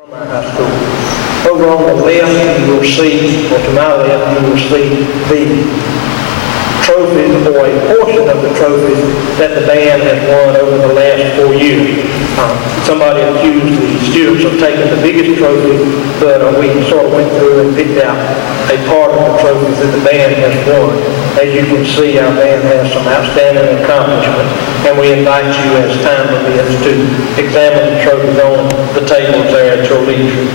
from our high school. Over on the left, you will see, or to my left, you will see the trophies or a portion of the trophies that the band has won over the last 4 years. Somebody accused the students of taking the biggest trophy, but we sort of went through and picked out a part of the trophies that the band has won. As you can see, our band has some outstanding accomplishments, and we invite you as time permits to examine the trophies on the tables there at your leisure.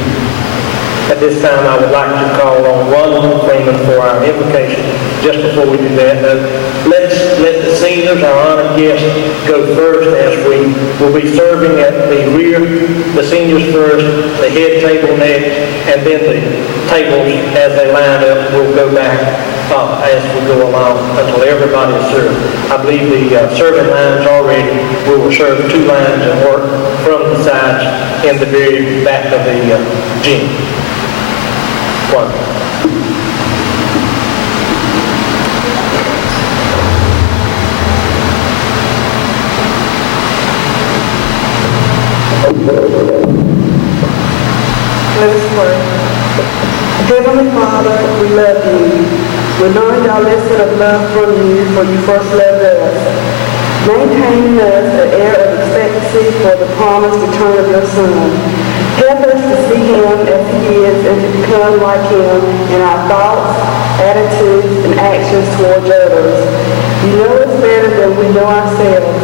At this time, I would like to call on Ron Freeman for our invocation. Just before we do that, let the seniors, our honored guests, go first as we will be serving at the rear, the seniors first, the head table next, and then the tables as they line up will go back as we go along until everybody is served. I believe the serving lines already, we will serve 2 lines and work from the sides in the very back of the gym. One. Let us pray. Heavenly Father, we love you. We learned our lesson of love from you, for you first loved us. Maintaining us an air of expectancy for the promised return of your Son. Help us to see him as he is and to become like him in our thoughts, attitudes, and actions towards others. You know us better than we know ourselves,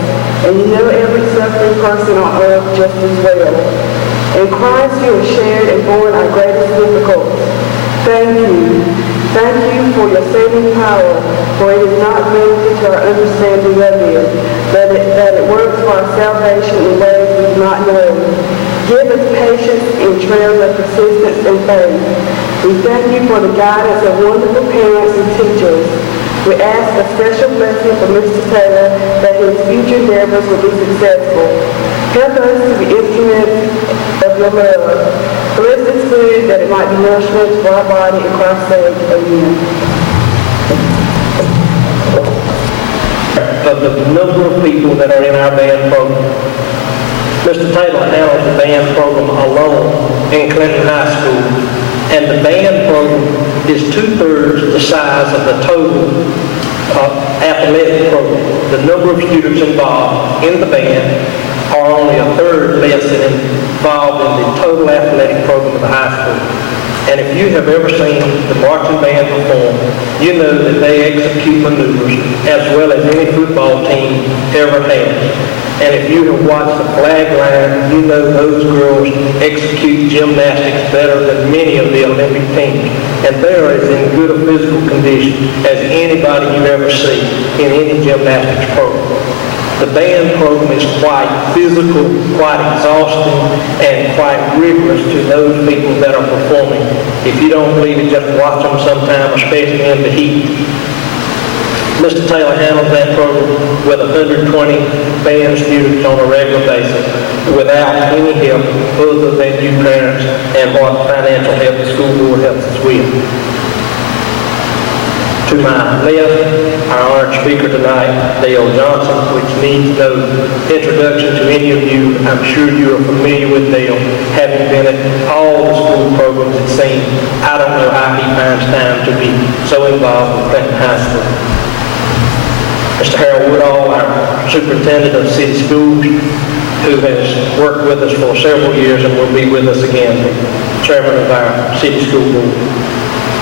and you know every suffering person on earth just as well. In Christ you have shared and borne our greatest difficulties. Thank you. Thank you for your saving power, for it is not limited to our understanding of it, but that it works for our salvation in ways we do not know. Give us patience in trails of persistence and faith. We thank you for the guidance of wonderful parents and teachers. We ask a special blessing for Mr. Taylor that his future endeavors will be successful. Help us to be instruments of your love. Bless this food that it might be nourishment for our body in Christ's sake. Amen. Of the number of people that are in our band program, Mr. Taylor handles the band program alone in Clinton High School, and the band program is 2/3 the size of the total athletic program. The number of students involved in the band are only 1/3 less than involved in the total athletic program of the high school. And if you have ever seen the marching band perform, you know that they execute maneuvers as well as any football team ever has. And if you have watched the flag line, you know those girls execute gymnastics better than many of the Olympic teams. And they are as in good a physical condition as anybody you ever see in any gymnastics program. The band program is quite physical, quite exhausting, and quite rigorous to those people that are performing. If you don't believe it, just watch them sometime, especially in the heat. Mr. Taylor handles that program with 120 band students on a regular basis without any help other than you parents and what financial help the school board helps us with. To my left, our honored speaker tonight, Dale Johnson, which needs no introduction to any of you. I'm sure you are familiar with Dale, having been at all the school programs it seems. I don't know how he finds time to be so involved with Clinton High School. Mr. Harold Woodall, our superintendent of city schools, who has worked with us for several years and will be with us again, chairman of our city school board.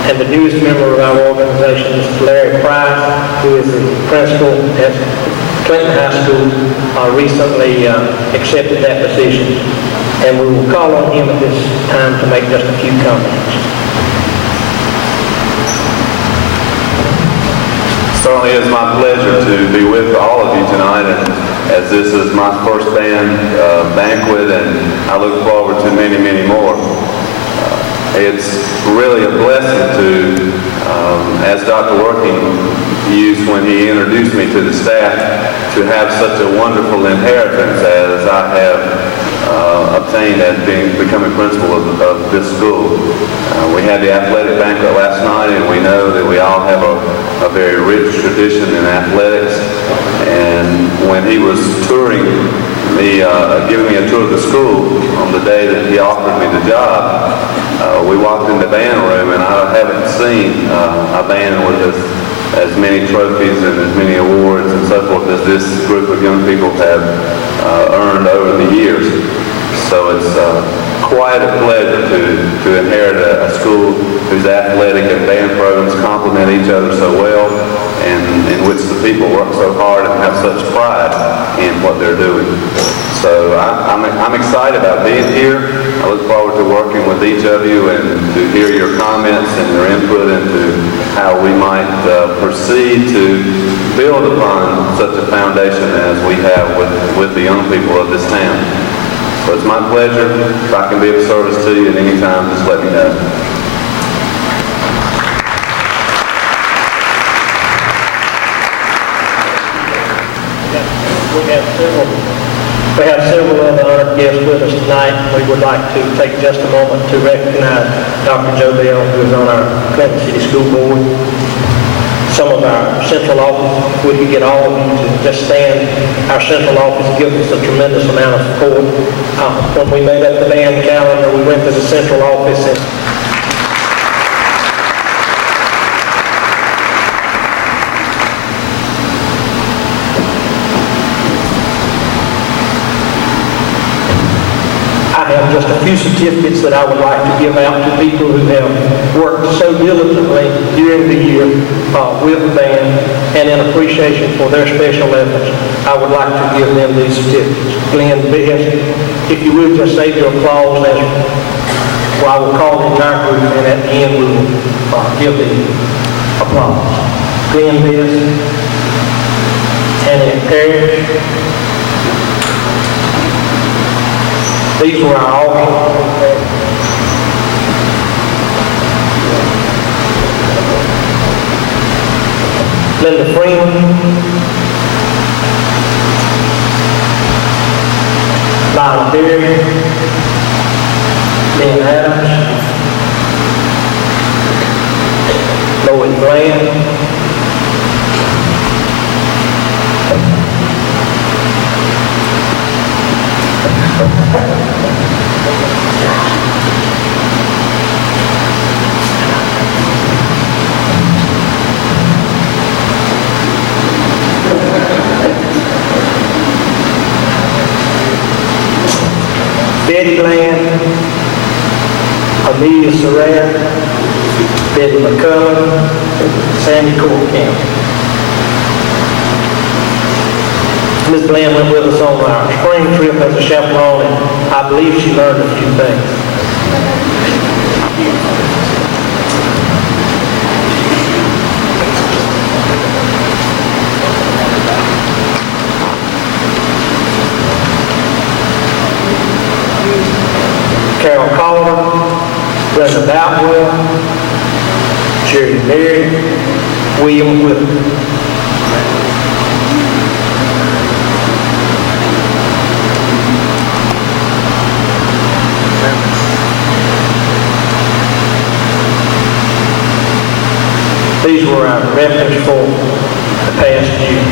And the newest member of our organization is Larry Price, who is the principal at Clinton High School, recently accepted that position. And we will call on him at this time to make just a few comments. Certainly is my pleasure to be with all of you tonight, and as this is my first band banquet, and I look forward to many, many more. It's really a blessing to, as Dr. Working used when he introduced me to the staff, to have such a wonderful inheritance as I have obtained as becoming principal of this school. We had the athletic banquet last night, and we know that we all have a very rich tradition in athletics. And when he was touring me, giving me a tour of the school on the day that he offered me the job. We walked in the band room, and I haven't seen a band with as many trophies and as many awards and so forth as this group of young people have earned over the years. So it's quite a pleasure to inherit a school whose athletic and band programs complement each other so well, and in which the people work so hard and have such pride in what they're doing. So I'm excited about being here. I look forward to working with each of you and to hear your comments and your input into how we might proceed to build upon such a foundation as we have with the young people of this town. So it's my pleasure. If I can be of service to you at any time, just let me know. We have several other honored guests with us tonight. We would like to take just a moment to recognize Dr. Joe Bell, who is on our Clinton City School Board. Some of our central office, if we could get all of you to just stand. Our central office gives us a tremendous amount of support. When we made up the band calendar, we went to the central office and just a few certificates that I would like to give out to people who have worked so diligently during the year with the band, and in appreciation for their special efforts, I would like to give them these certificates. Glenn Best, if you would just save your applause as I will call in our group, and at the end we will give the applause. Glenn Best, Tanya Parrish. These were our officers. Linda Freeman, Lyle Berry, Ben Adams, Lloyd Bland, Betty Bland, Amelia Surratt, Betty McCullum, Sandy Corkamp. Ms. Bland went with us on our spring trip as a chaperone, and I believe she learned a few things. Carol Calder, Brenda Boutwell, Jerry Mary, William Whipple. These were our records for the past year.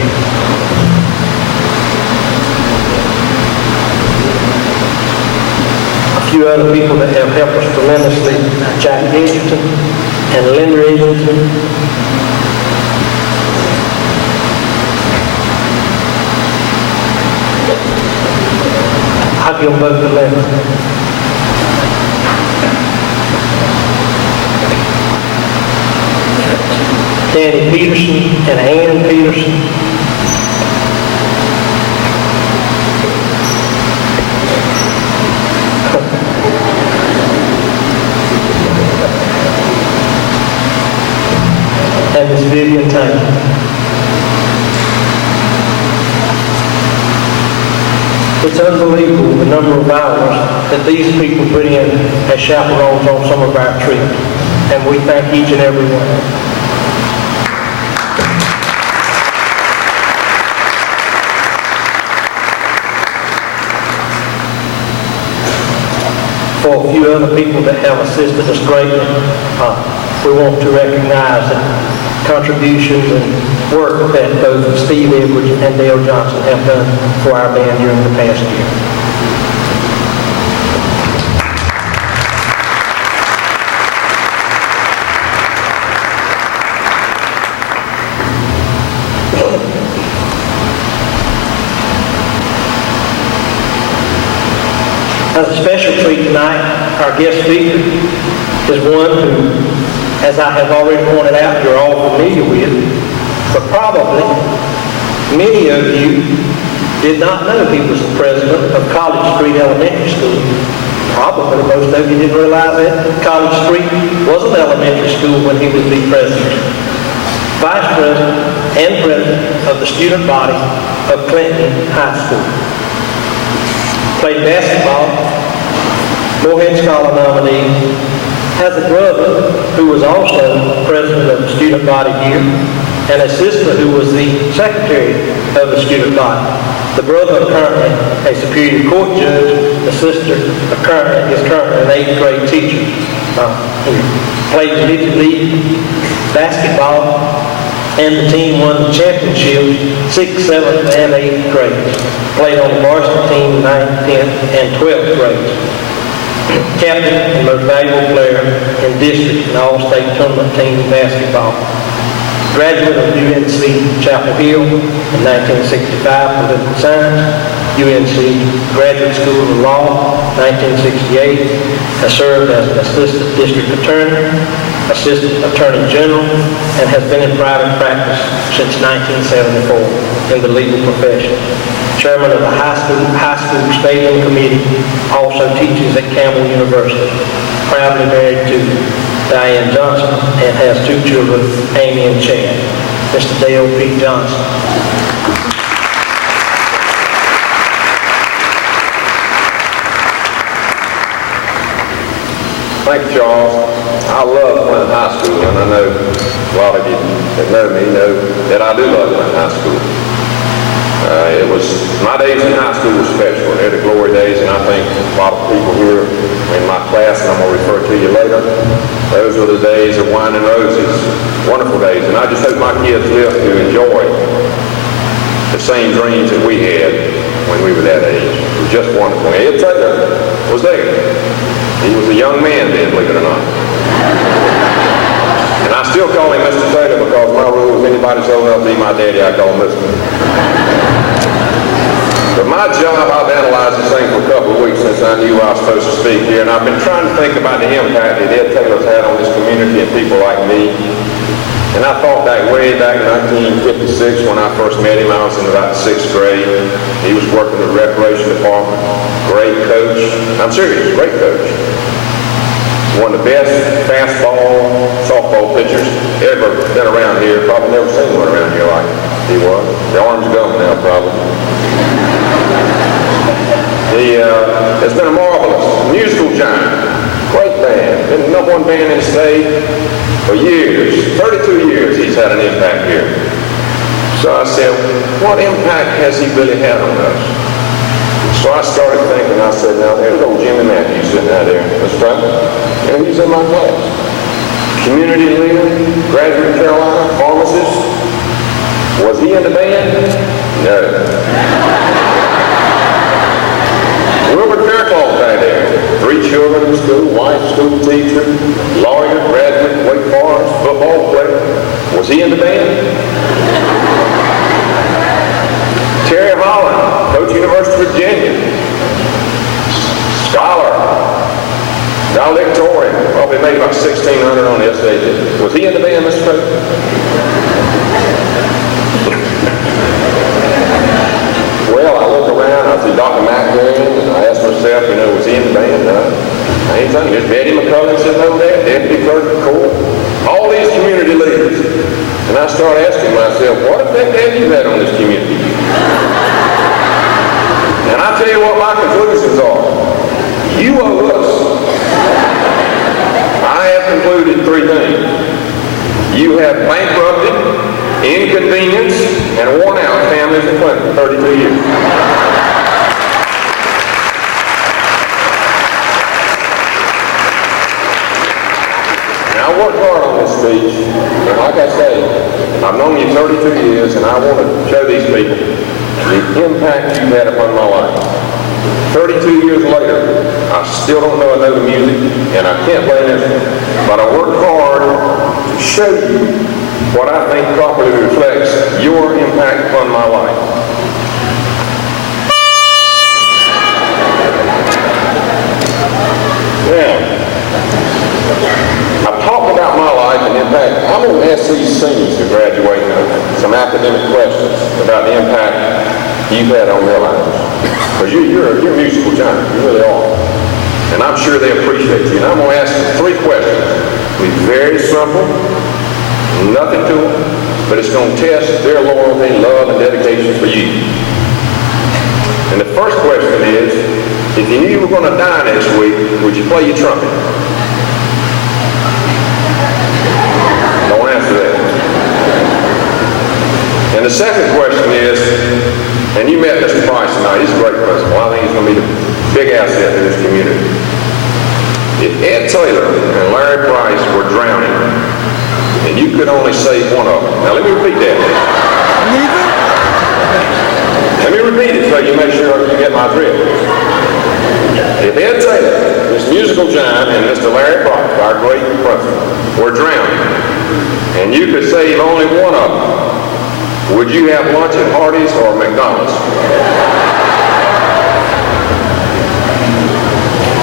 A few other people that have helped us tremendously, Jack Edgerton and Linda Edgerton. I'll give them both to Linda. Danny Peterson and Ann Peterson. And Miss Vivian Taylor. It's unbelievable the number of hours that these people put in as chaperones on some of our trips. And we thank each and every one. For a few other people that have assisted us greatly, we want to recognize that contributions and work that both Steve Edwards and Dale Johnson have done for our band during the past year. As a special treat tonight, our guest speaker is one who, as I have already pointed out, you're all familiar with, but probably many of you did not know he was the president of College Street Elementary School. Probably most of you didn't realize that College Street was an elementary school when he was the president. Vice president and president of the student body of Clinton High School. Played basketball, Morehead Scholar nominee, has a brother who was also president of the student body here, and a sister who was the secretary of the student body. The brother currently a Superior Court judge, the sister is currently an 8th grade teacher. Played Little League basketball, and the team won the championship 6th, 7th, and 8th grades. Played on the varsity team 9th, 10th, and 12th grades. Captain and most valuable player in district and all-state tournament team basketball. Graduate of UNC Chapel Hill in 1965, political science. UNC Graduate School of Law, 1968. Has served as an assistant district attorney, assistant attorney general, and has been in private practice since 1974 in the legal profession. Chairman of the high school stadium committee, also teaches at Campbell University. Proudly married to Diane Johnson and has 2 children, Amy and Chad. Mr. Dale P. Johnson. Thank you, Charles. I love Clinton High School, and I know a lot of you that know me know that I do love Clinton High School. My days in high school were special. They're the glory days, and I think a lot of people here in my class, and I'm going to refer to you later, those were the days of wine and roses. Wonderful days, and I just hope my kids live to enjoy the same dreams that we had when we were that age. It was just wonderful. Ed Taylor was there. He was a young man then, believe it or not. And I still call him Mr. Taylor because my rule is anybody's old enough to be my daddy, I call him Mr. But my job, I've analyzed this thing for a couple of weeks since I knew I was supposed to speak here, and I've been trying to think about the impact that Ed Taylor's had on this community and people like me. And I thought back way back in 1956 when I first met him. I was in about the 6th grade. He was working in the recreation department. Great coach. I'm serious, great coach. One of the best fastball, softball pitchers ever been around here. Probably never seen one around here like he was. The arm's gone now, probably. It's been a marvelous musical giant. Great band. Been the #1 band in the state for years. 32 years he's had an impact here. So I said, what impact has he really had on us? So I started thinking, I said, now there's old Jimmy Matthews sitting out there, Mr. President, and he's in my class. Community leader, graduate in Carolina, pharmacist. Was he in the band? No. Wilbur Fairclough back there. 3 children in school, wife, school teacher, lawyer, graduate, Wake Forest, football player. Was he in the band? Terry Holland, coach University of Virginia. Scholar. Valedictorian. Probably made about 1,600 on the SAT. Was he in the band, Mr. President? Well, I looked around, I see Dr. McGuinn, and I asked myself, was he in the band? No. I ain't thinking. There's Betty McCullough sitting over there, Deputy Clerk of Court, all these community leaders. And I started asking myself, what effect have you had on this community? And I tell you what my conclusions are. You owe us. I have concluded 3 things. You have bankrupted, inconvenienced, and worn out families in Clinton for 32 years. Now I worked hard on this speech. And like I say, I've known you 32 years, and I want to show these people the impact you've had upon my life. 32 years later, I still don't know a note of music, and I can't play an instrument. But I work hard to show you what I think properly reflects your impact upon my life. Now, I've talked about my life and impact. I'm going to ask these seniors who graduate now some academic questions about the impact you've had on their lives. Because you're a musical giant, you really are. And I'm sure they appreciate you. And I'm going to ask them 3 questions. It'll be very simple, nothing to them, but it's going to test their loyalty, love, and dedication for you. And the first question is, if you knew you were going to die next week, would you play your trumpet? Don't answer that. And the second question is, and you met Mr. Price tonight, he's a great principal. I think he's going to be a big asset to this community. If Ed Taylor and Larry Price were drowning, and you could only save one of them. Now let me repeat that. Let me repeat it so you make sure you get my drift. If Ed Taylor, this musical giant, and Mr. Larry Price, our great principal, were drowning, and you could save only one of them, would you have lunch at Hardee's or McDonald's?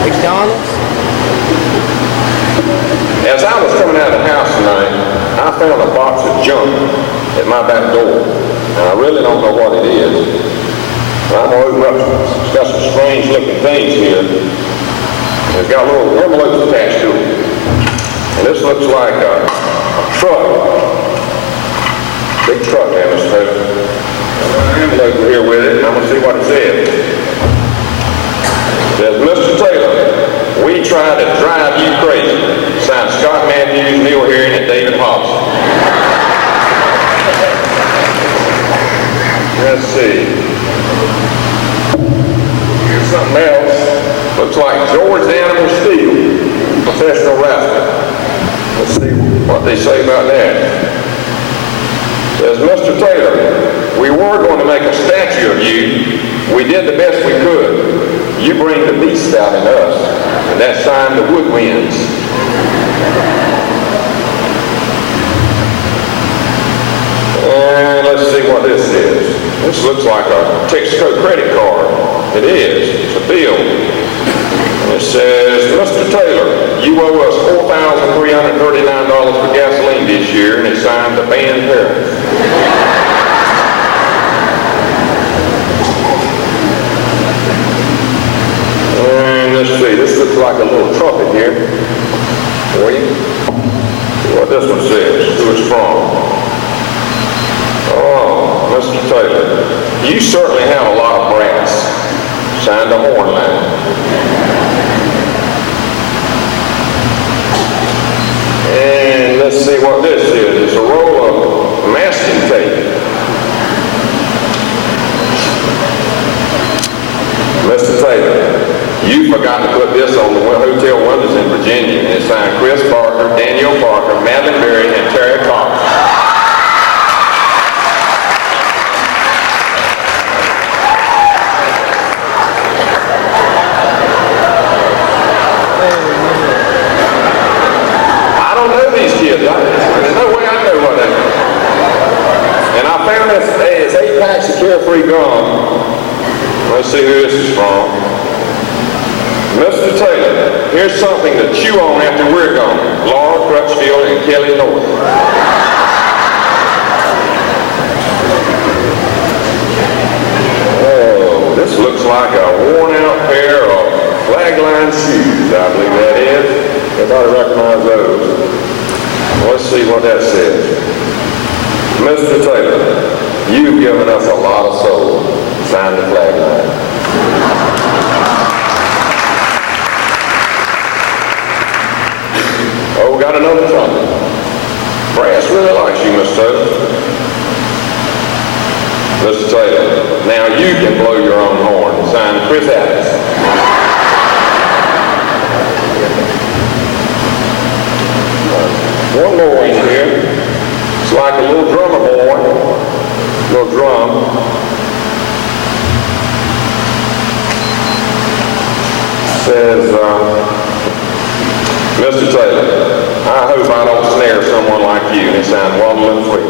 McDonald's? As I was coming out of the house tonight, I found a box of junk at my back door. And I really don't know what it is. I'm going to open up. It's got some strange looking things here. It's got little envelopes attached to it. And this looks like a truck. Big truck, man, Mr. Taylor. Envelope here with it, and I'm going to see what it says. It says, Mr. Taylor, we try to drive you crazy. Signed Scott Matthews, Neil Herring, and David Hobson. Let's see. Here's something else. Looks like George Animal Steel, professional wrestler. Let's see what they say about that. Says, Mr. Taylor, we were going to make a statue of you. We did the best we could. You bring the beast out in us. And that's signed the Woodwinds. And let's see what this is. This looks like a Texaco credit card. It is. It's a bill. And it says, Mr. Taylor, you owe us $4,339 for gasoline this year, and it's signed the band parents. And let's see, this looks like a little trumpet here for you. See what this one says, who it's from. Oh, Mr. Taylor, you certainly have a lot of brass. Signed the horn line. And let's see what this is. It's a roll of masking tape. Mr. Taylor, you forgot to put this on the hotel windows in Virginia. And it's signed Chris Parker, Daniel Parker, Madeline Berry, and Terry Cox. There's no way I know what that is. And I found this, it's 8 packs of Carefree gum. Let's see who this is from. Mr. Taylor, here's something to chew on after we're gone. Laura Crutchfield and Kelly North. Oh, this looks like a worn-out pair of flagline shoes, I believe that is. I thought I recognized those. Let's see what that says. Mr. Taylor, you've given us a lot of soul. Sign the flag line. Oh, we got another trumpet. Brass really likes you, Mr. Taylor. Mr. Taylor, now you can blow your own horn. Signed, Chris Adams. One more in here. It's like a little drummer boy, little drum. Says, Mr. Taylor, I hope I don't snare someone like you. And it sounds waddling free.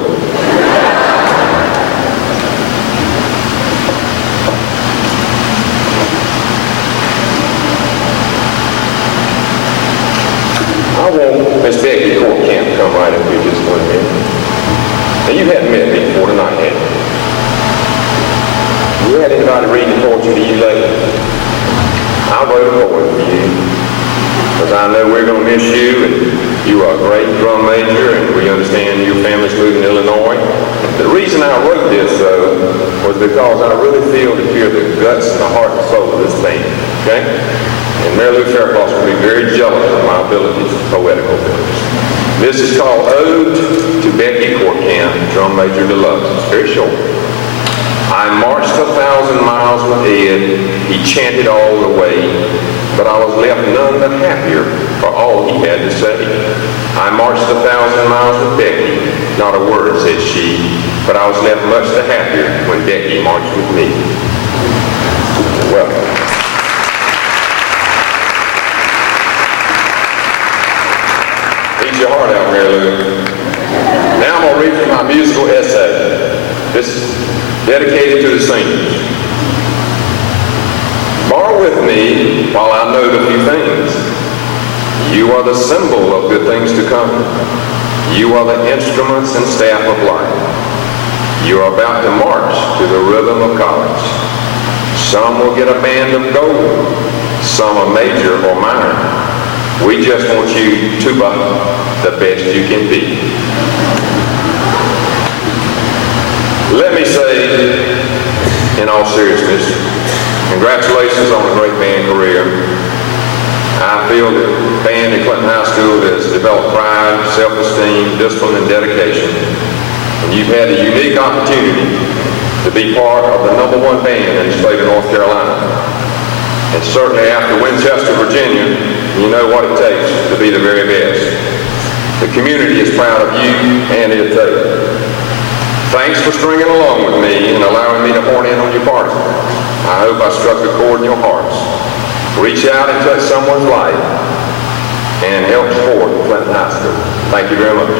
I want Miss Becky Camp to come right up here just for a minute. Now, you hadn't met me before tonight, had you? You had anybody reading poetry to you lately? I wrote a poem for you, because I know we're going to miss you, and you are a great drum major, and we understand your family's moving to Illinois. The reason I wrote this, though, was because I really feel that you're the guts and the heart and soul of this band, okay? And Mary Lou Faircloth will be very jealous of my abilities, poetical abilities. This is called Ode to Becky Camp, Drum Major Deluxe. It's very short. I marched 1,000 miles with Ed, he chanted all the way, but I was left none the happier for all he had to say. I marched 1,000 miles with Becky, not a word said she, but I was left much the happier when Becky marched with me. Welcome. Eat your heart out, Mary Lou. Now I'm going to read you my musical essay. This is dedicated to the singers. Bar with me while I note a few things. You are the symbol of good things to come. You are the instruments and staff of life. You are about to march to the rhythm of college. Some will get a band of gold, some a major or minor. We just want you to be the best you can be. Let me say, in all seriousness, congratulations on a great band career. I feel that band at Clinton High School has developed pride, self-esteem, discipline, and dedication. And you've had a unique opportunity to be part of the #1 band in the state of North Carolina. And certainly after Winchester, Virginia, you know what it takes to be the very best. The community is proud of you and it too. Thanks for stringing along with me and allowing me to horn in on your party. I hope I struck a chord in your hearts. Reach out and touch someone's life and help support Clinton High School. Thank you very much.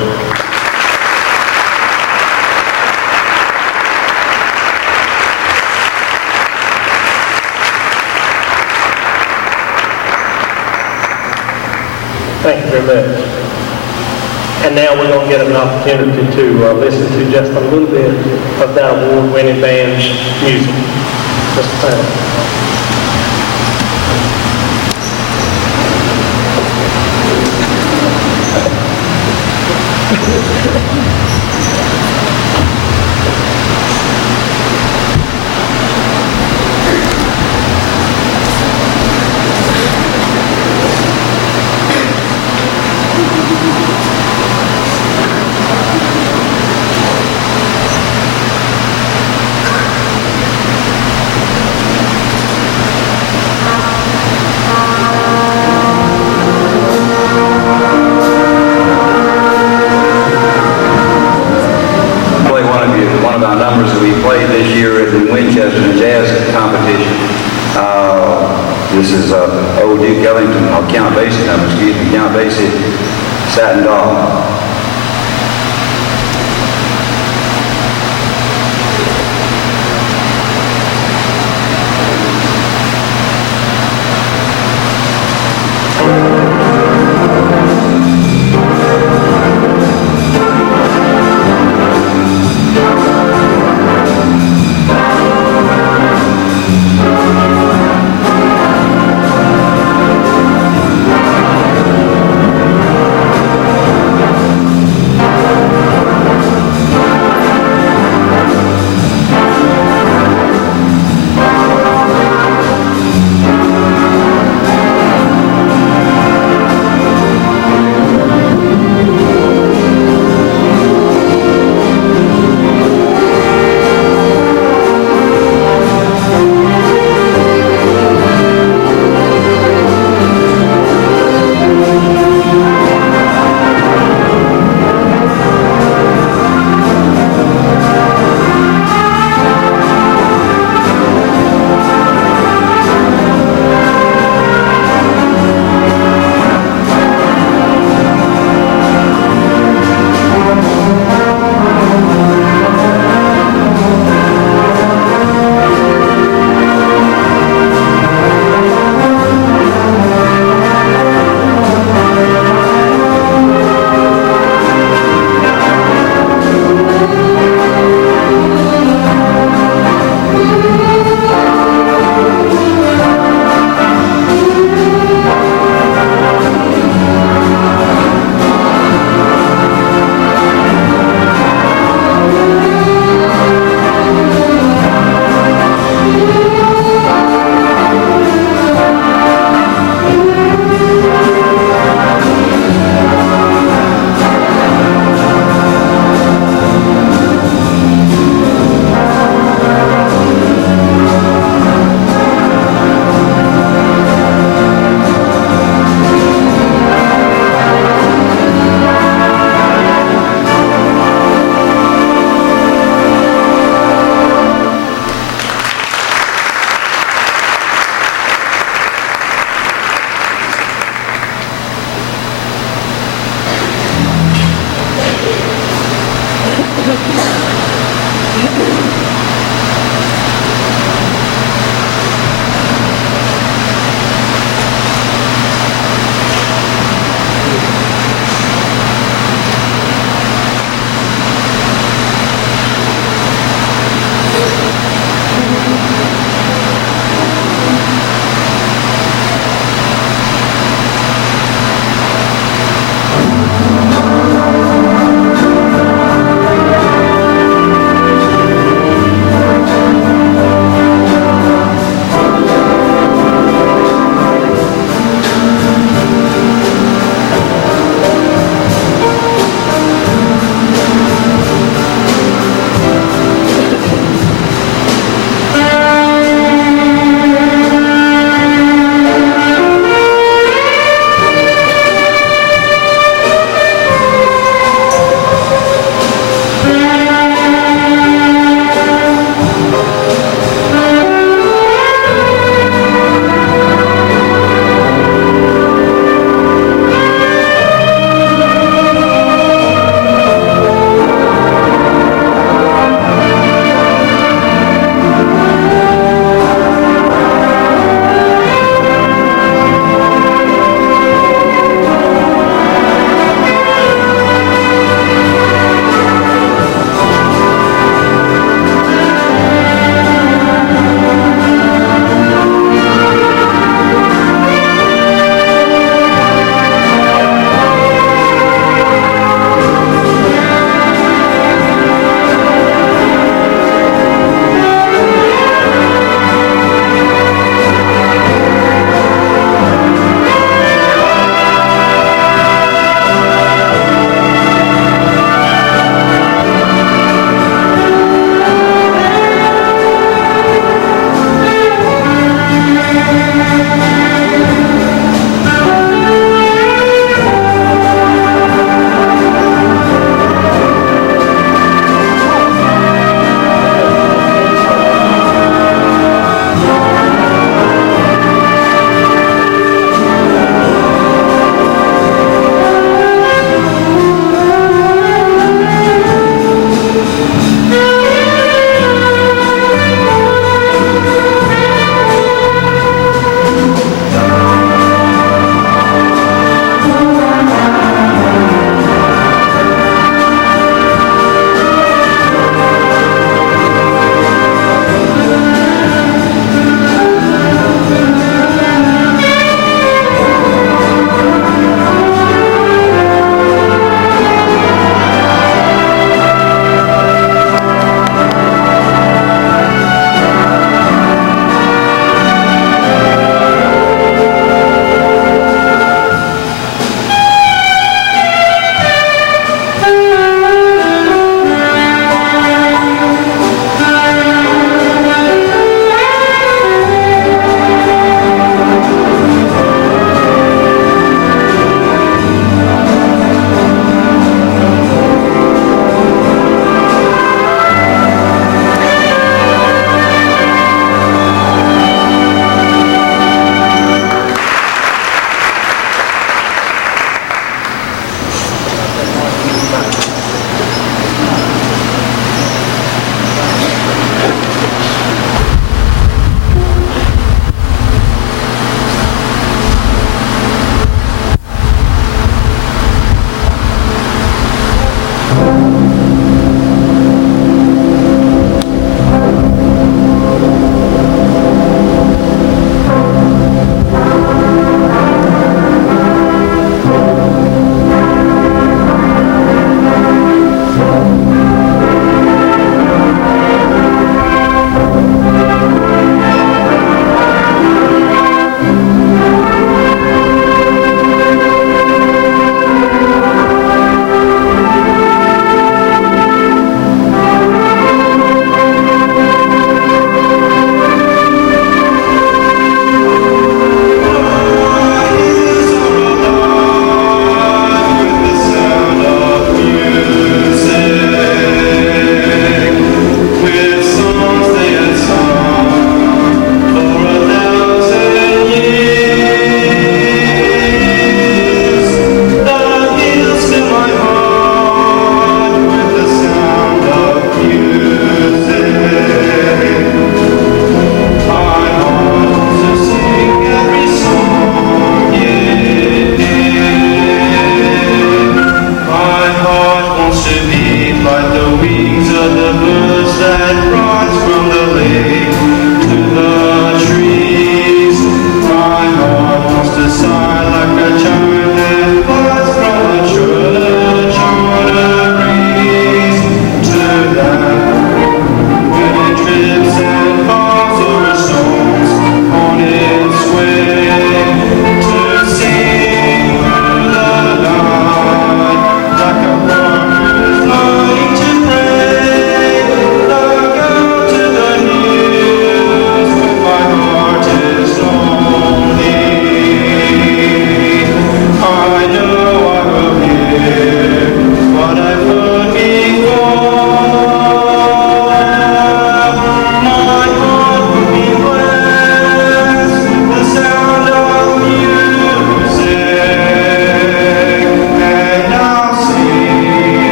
Thank you very much. And now we're going to get an opportunity to listen to just a little bit of that award-winning band's music. Mr. Taylor. This is old Duke Ellington, or Count Basie number, excuse me, Count Basie, Satin Doll.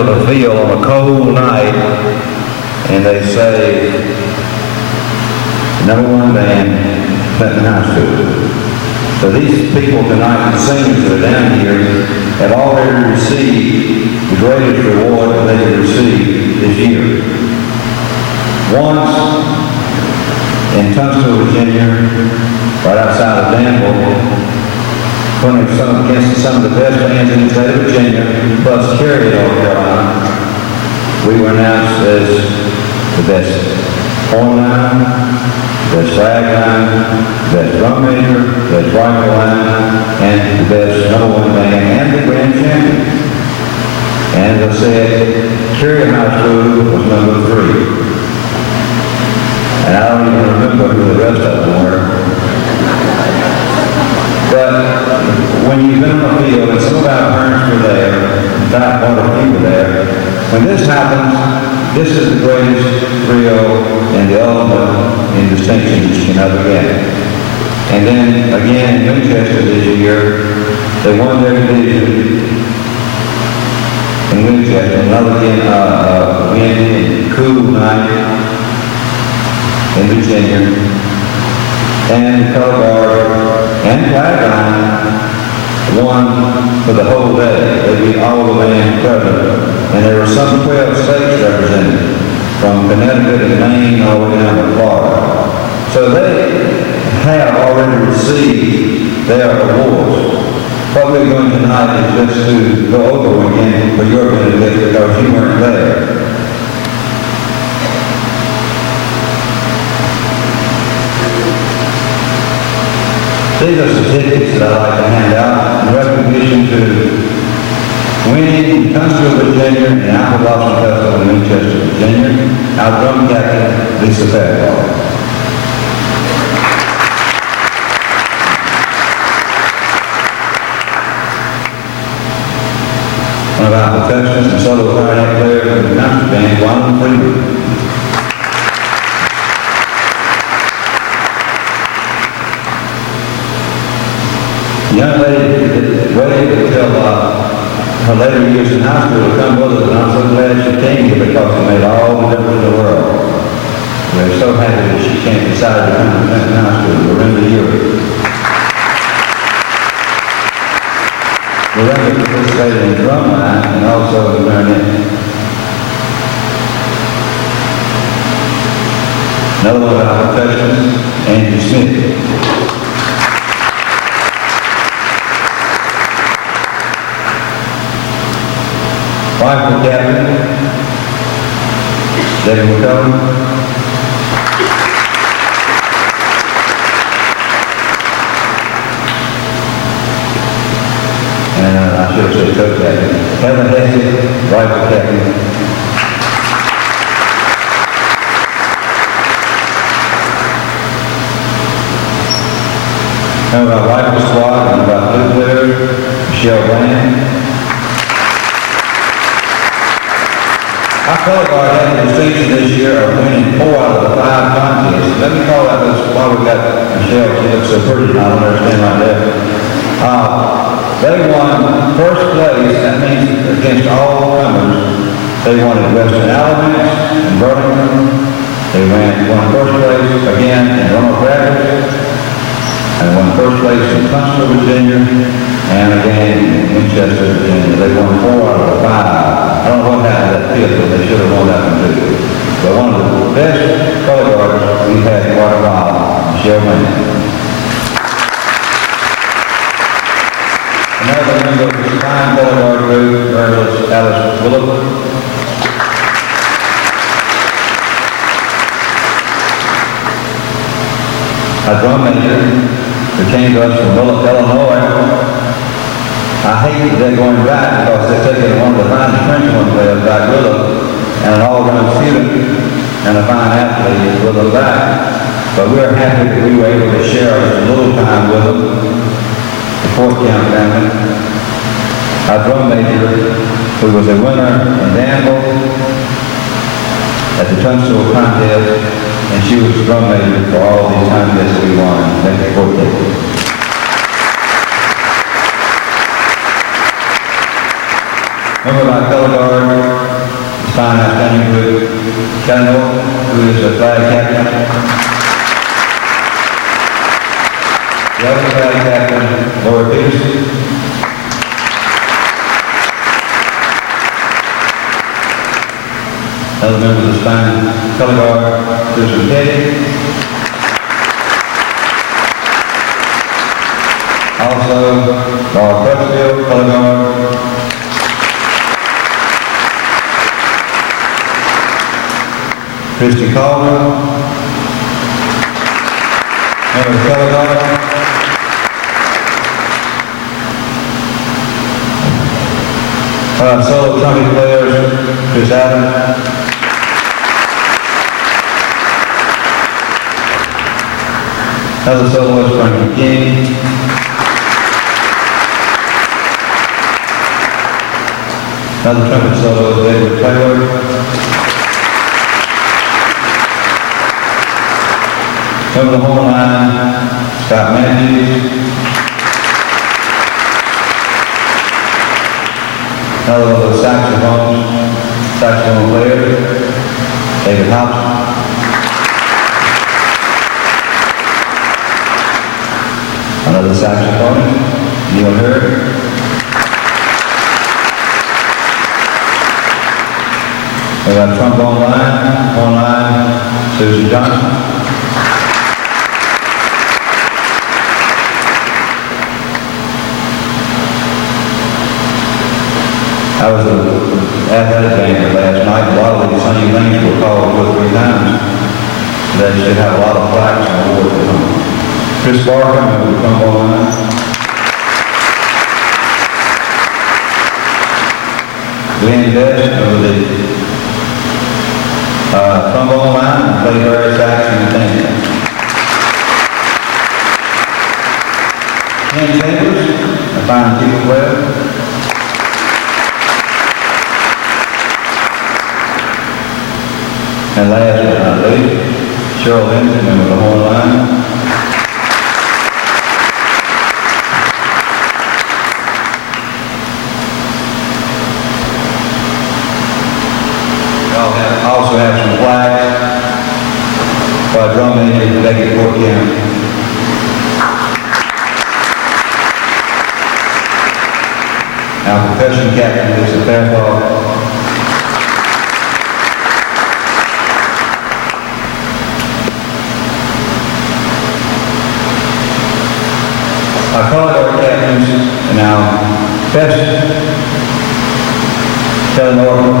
middle of a field on a cold night, and they say, number one band, Clinton High School. So these people tonight, the singers that are down here, have already received the greatest reward that they could receive this year. Once, in Tunstall, Virginia, right outside of Danville, playing against some of the best bands in the state of Virginia, plus Cary, North Carolina, we were announced as the best horn line, best flag line, best drum major, best rifle line, and the best number one band, and the grand champion. And as I said, Cary High School was number 3. And I don't even remember who the rest of them were. But when you've been on the field, and some of our parents were there, in fact, one or few were there, when this happens, this is the greatest thrill and the ultimate in distinction that you can ever get. And then, again, in Winchester this year, they won their division in Winchester. Another win in cool night in Virginia, and the color guard and flag line won for the whole day. They beat all the band present, and there were some 12 states represented, from Connecticut and Maine all the way down to Florida. So they have already received their awards. What we're doing tonight is just to go over again for your benefit because you weren't there. These are certificates that I like to hand out in recognition to winning in Tunstall, Virginia, and the Apple Blossom Festival in Winchester, Virginia, our drum captain, Lisa Fairclough. One of our perfectionists and solo clarinet player from the country band, Juan Freeman. The young lady waited until her later years in high school to come with us, and I'm so glad she came here because it made all the difference in the world. We're so happy that she decided to come to Clinton High School. Miranda Ewing. Miranda participated in the drum line and also in clarinet. Another one of our professionals, Andy Smith. Rifle captain, Debbie McCollum. And I should have said co-captain. Kevin Hesse, rifle captain. And our rifle squad, and our blue player, Michelle Bland. Our color guard had the distinction this year of winning 4 out of the 5 contests. Let me call out this while we got Michelle. She looks so pretty, I don't understand right there. They won first place, that means against all comers. They won at Western Alamance and Birmingham. They won first place again in Roanoke Rapids, and won first place in Tunstall, Virginia, and again in Winchester, Virginia. They won 4 out of the 5. I don't know what happened to that 5th, but they should have won that one too. But one of the best color guards we've had in quite a while, Michelle Bland. Another member of the fine color guard group, Alice Willow. A drum major who came to us from Bullock, Illinois. I hate that they're going back because they're taking one of the finest Frenchman players back with them, and an all-around student and a fine athlete with them back. But we're happy that we were able to share a little time with them, the Fort Count family. Our drum major, who was a winner in Danville at the Tunstall contest, and she was the drum major for all these contests that we won. Thank you, Fort Count. Remember my color guard, fine outstanding group, Kelly Norton, who is the flag captain. The other flag captain, Laura Peterson. Other members of the fine color guard, Susan Petty. Also, Laura Crutchfield, color guard. Christy Calder, member of the color guard. Solo trumpet players, Chris Adams. Other soloist, Frankie King. Another trumpet solo is Edward Taylor. Over the horn line, Scott Matthews. Another of the saxophone player, David Hobson. Another saxophonist, Neil Hurd. We got trombone line, horn line, Susan Johnson. I was an athletic banquet last night. A lot of these same things were called 2 or 3 times. They should have a lot of plaques and awards for them. Chris Barker, member of the trombone line. Glenn Best, member of the trombone line, and played various sax and things. Ken Chambers, a fine tuba player. And last but not least, Cheryl Lindsay, member of the horn line. Also have some flags by drum major Becky Fort County. Our percussion captain is the Fairfax. Our color guard captains and our best Kelly Norton,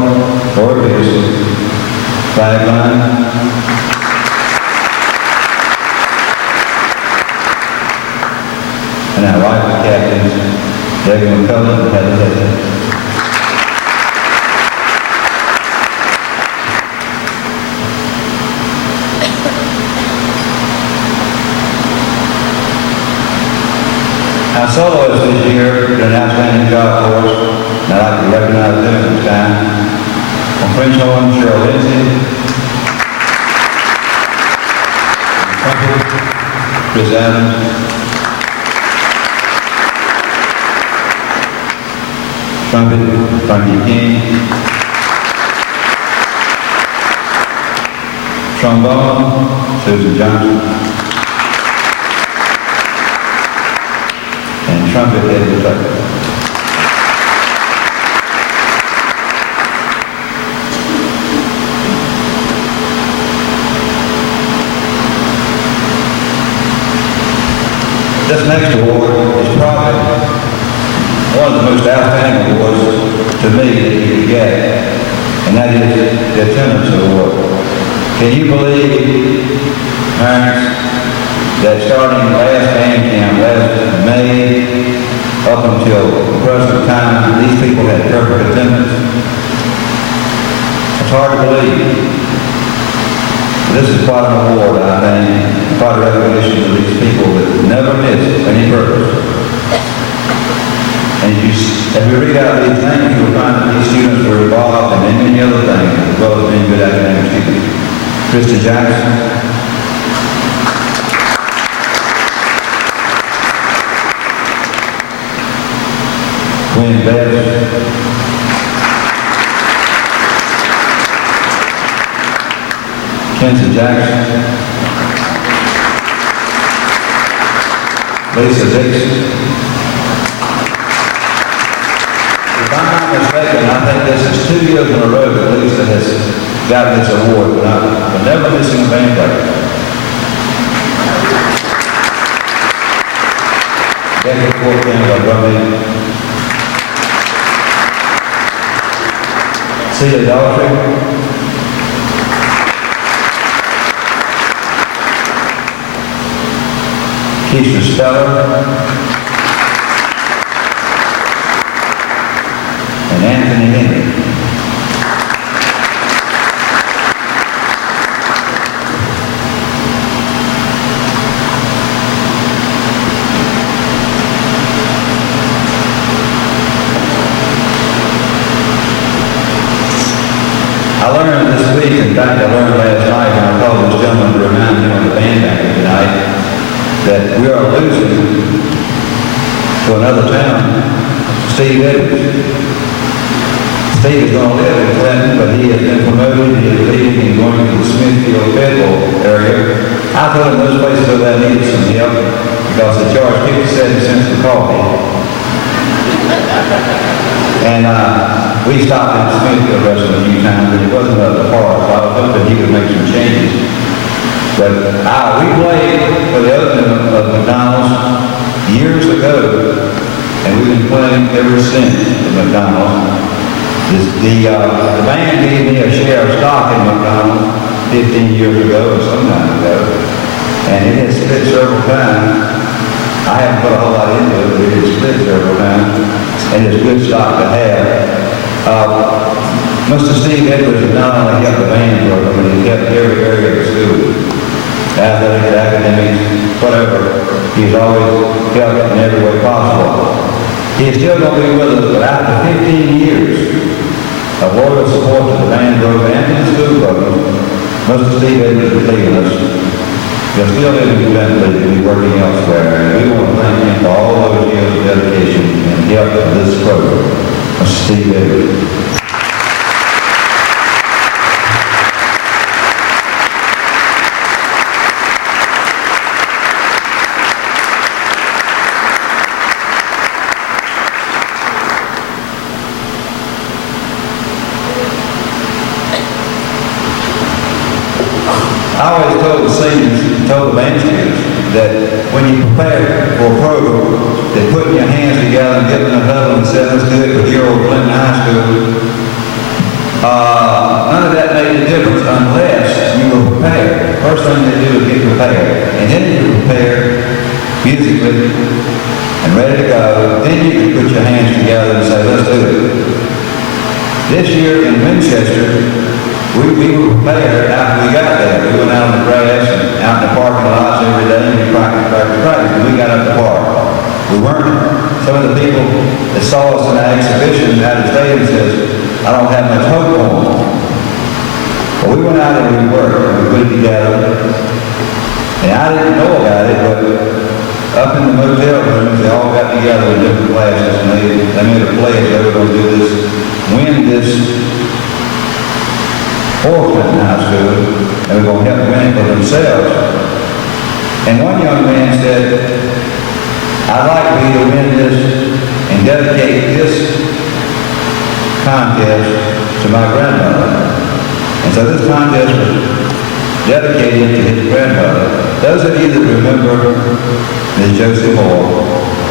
Laura Peterson, flag line. And our rifle captains, Debbie McCullough and Heather Heston. Our soloists this year did an outstanding job for us, and I'd like to recognize them this time. On French horn, Cheryl Lindsay. On trumpet, Chris Adams. Trumpet, Frankie King. Trombone, Susan Johnson. And trumpet, Edward Taylor. This next award is probably one of the most outstanding awards to me that you could get, and that is the attendance award. Can you believe, parents, that starting last band camp, last May, up until the present time, these people had perfect attendance? It's hard to believe. This is quite an award, I think, quite a recognition of these people that never miss any purpose. And as we read out these names, you'll find that these students were involved in many other things, as well as being good academic students. Krista Jackson, Gwen Best, Kenzie Jackson, Lisa Dixon. If I'm not mistaken, I think this is 2 years in a row that Lisa has gotten this award, but I'm never missing a band player. Becky Fortin, our drumming. Celia Daughtry. Keisha Speller. And Anthony Henry. I learned this week, in fact I learned last night when I called this gentleman to remind him of the band banquet tonight, that we are losing to another town, Steve Edwards. Steve is going to live in Clinton, but he has been promoted, he is leaving and going to the Smithfield Federal area. I told him those places over there needed some help because they charge 57 cents for coffee. And we stopped at the Smithfield restaurant a few times, but it wasn't at the park, so I was hoping he would make some changes. But we played for the opening of McDonald's years ago, and we've been playing ever since at McDonald's. The band gave me a share of stock in McDonald's 15 years ago or some time ago, and it has split several times. I haven't put a whole lot into it, but it has split several times, and it's good stock to have. Mr. Steve Edwards has not only helped the band program, but he's helped every area of the school. Athletics, academics, whatever. He's always helped in every way possible. He's still going to be with us, but after 15 years of loyal support to the band program and to the school program, Mr. Steve Edwards is leaving us. He'll still live in Bentley and be working elsewhere, and we want to thank him for all those years of dedication and help to this program. Mr. Steve Edwards. I always told the seniors, told the band students, that when you prepare for a program, that putting your hands together and getting in a huddle and saying, let's do it with your old Clinton High School, none of that made a difference unless you were prepared. First thing they do is get prepared. And then you're prepared musically and ready to go. Then you can put your hands together and say, let's do it. This year in Winchester, we were prepared after we got there. We went out on the grass and out in the parking lots every day and we practiced. And we got up the park. We weren't. Some of the people that saw us in that exhibition out of the stadium says, I don't have much hope on them. But we went out and we worked and we put it together. And I didn't know about it, but up in the motel rooms, they all got together in different classes and they made a pledge they were going to do this, win this for Clinton High School, and we're going to help win it for themselves. And one young man said, I'd like for you to win this and dedicate this contest to my grandmother. And so this contest was dedicated to his grandmother. Those of you that remember Ms. Josie Moore,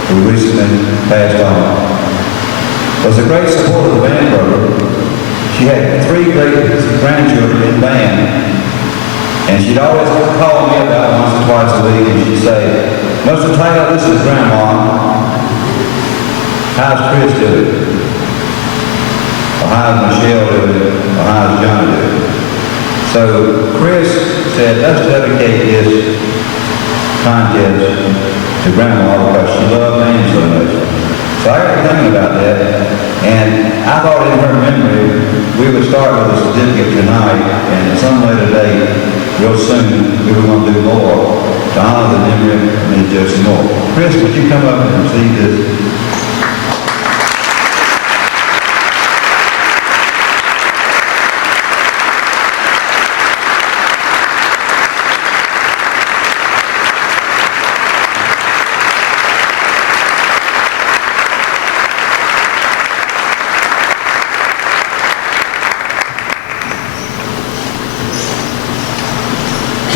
who recently passed on, was a great supporter of the band program. She had 3 great grandchildren in band, and she'd always call me about once or twice a week, and she'd say, Mr. Taylor, this is Grandma. How's Chris doing? Or how's Michelle doing? Or how's John doing? So Chris said, let's dedicate this contest to Grandma because she loved band so much. So I got thinking about that, and I thought in her memory, we would start with a certificate tonight, and at some later date, real soon, we were going to do more to honor the memory of Ms. Josie Moore. Chris, would you come up and receive this?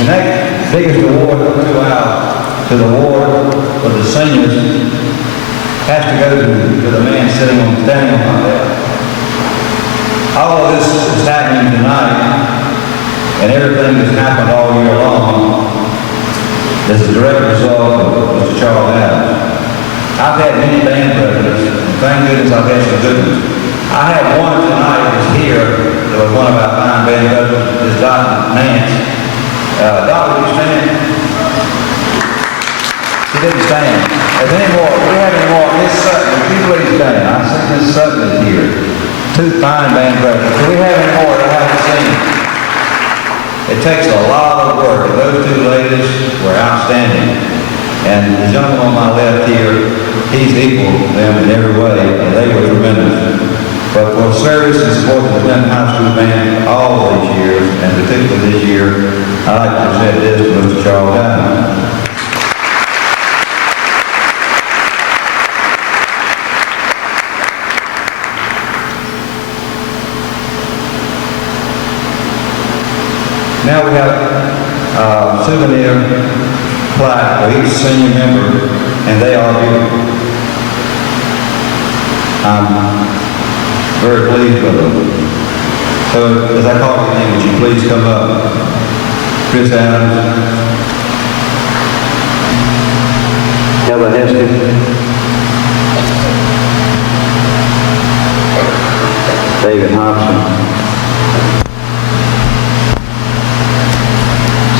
The next biggest award to the award for the seniors has to go to the man standing on my left. All of this is happening tonight, and everything that's happened all year long is a direct result of Mr. Charles Adams. I've had many band presidents, and thank goodness I've had some good ones. I have one tonight that's here that was one of our fine band presidents, is Dr. Nance. Dr., would you stand? She didn't stand. If any more, if we have any more, Miss Sutton, would you please stand? I see Miss Sutton is here. Two fine band presidents. Do we have any more that I haven't seen? It takes a lot of work. Those two ladies were outstanding. And the gentleman on my left here, he's equal to them in every way, and they were tremendous. But for service and support of the Clinton High School Band all these years, and particularly this year, I'd like to present this to Mr. Charles Adams. Now we have a souvenir plaque for each senior member, and they are beautiful. I'm very pleased with them. So as I call your name, would you please come up? Chris Adams, Heather Hesketh, David Hobson,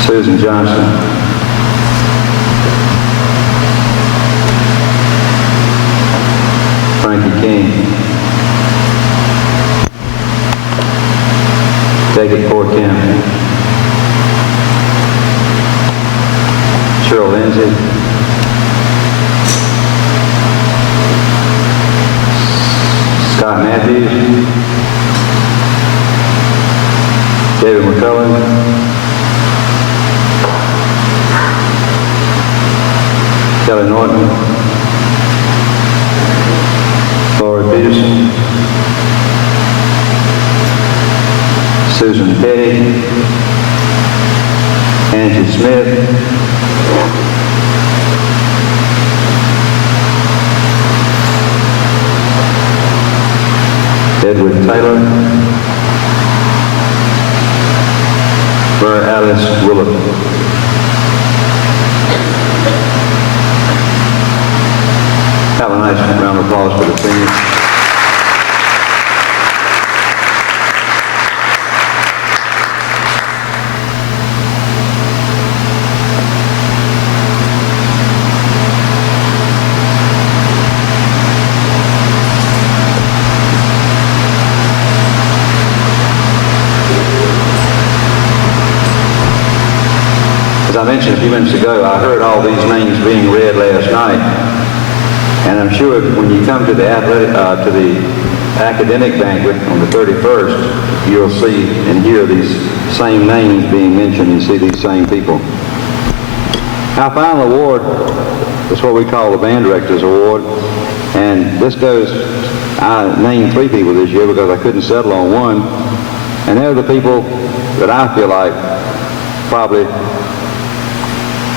Susan Johnson, Frankie King, David Portcamp, Cheryl Lindsay, Scott Matthews, David McCullen, Kelly Norton, Laura Peterson, Susan Petty, Angie Smith, Edward Taylor, Mary Alice Willett. Have a nice round of applause for the seniors. As I mentioned a few minutes ago, I heard all these names being read last night. And I'm sure when you come to the academic banquet on the 31st, you'll see and hear these same names being mentioned and see these same people. Our final award is what we call the Band Directors Award. And this goes, I named 3 people this year because I couldn't settle on one. And they're the people that I feel like probably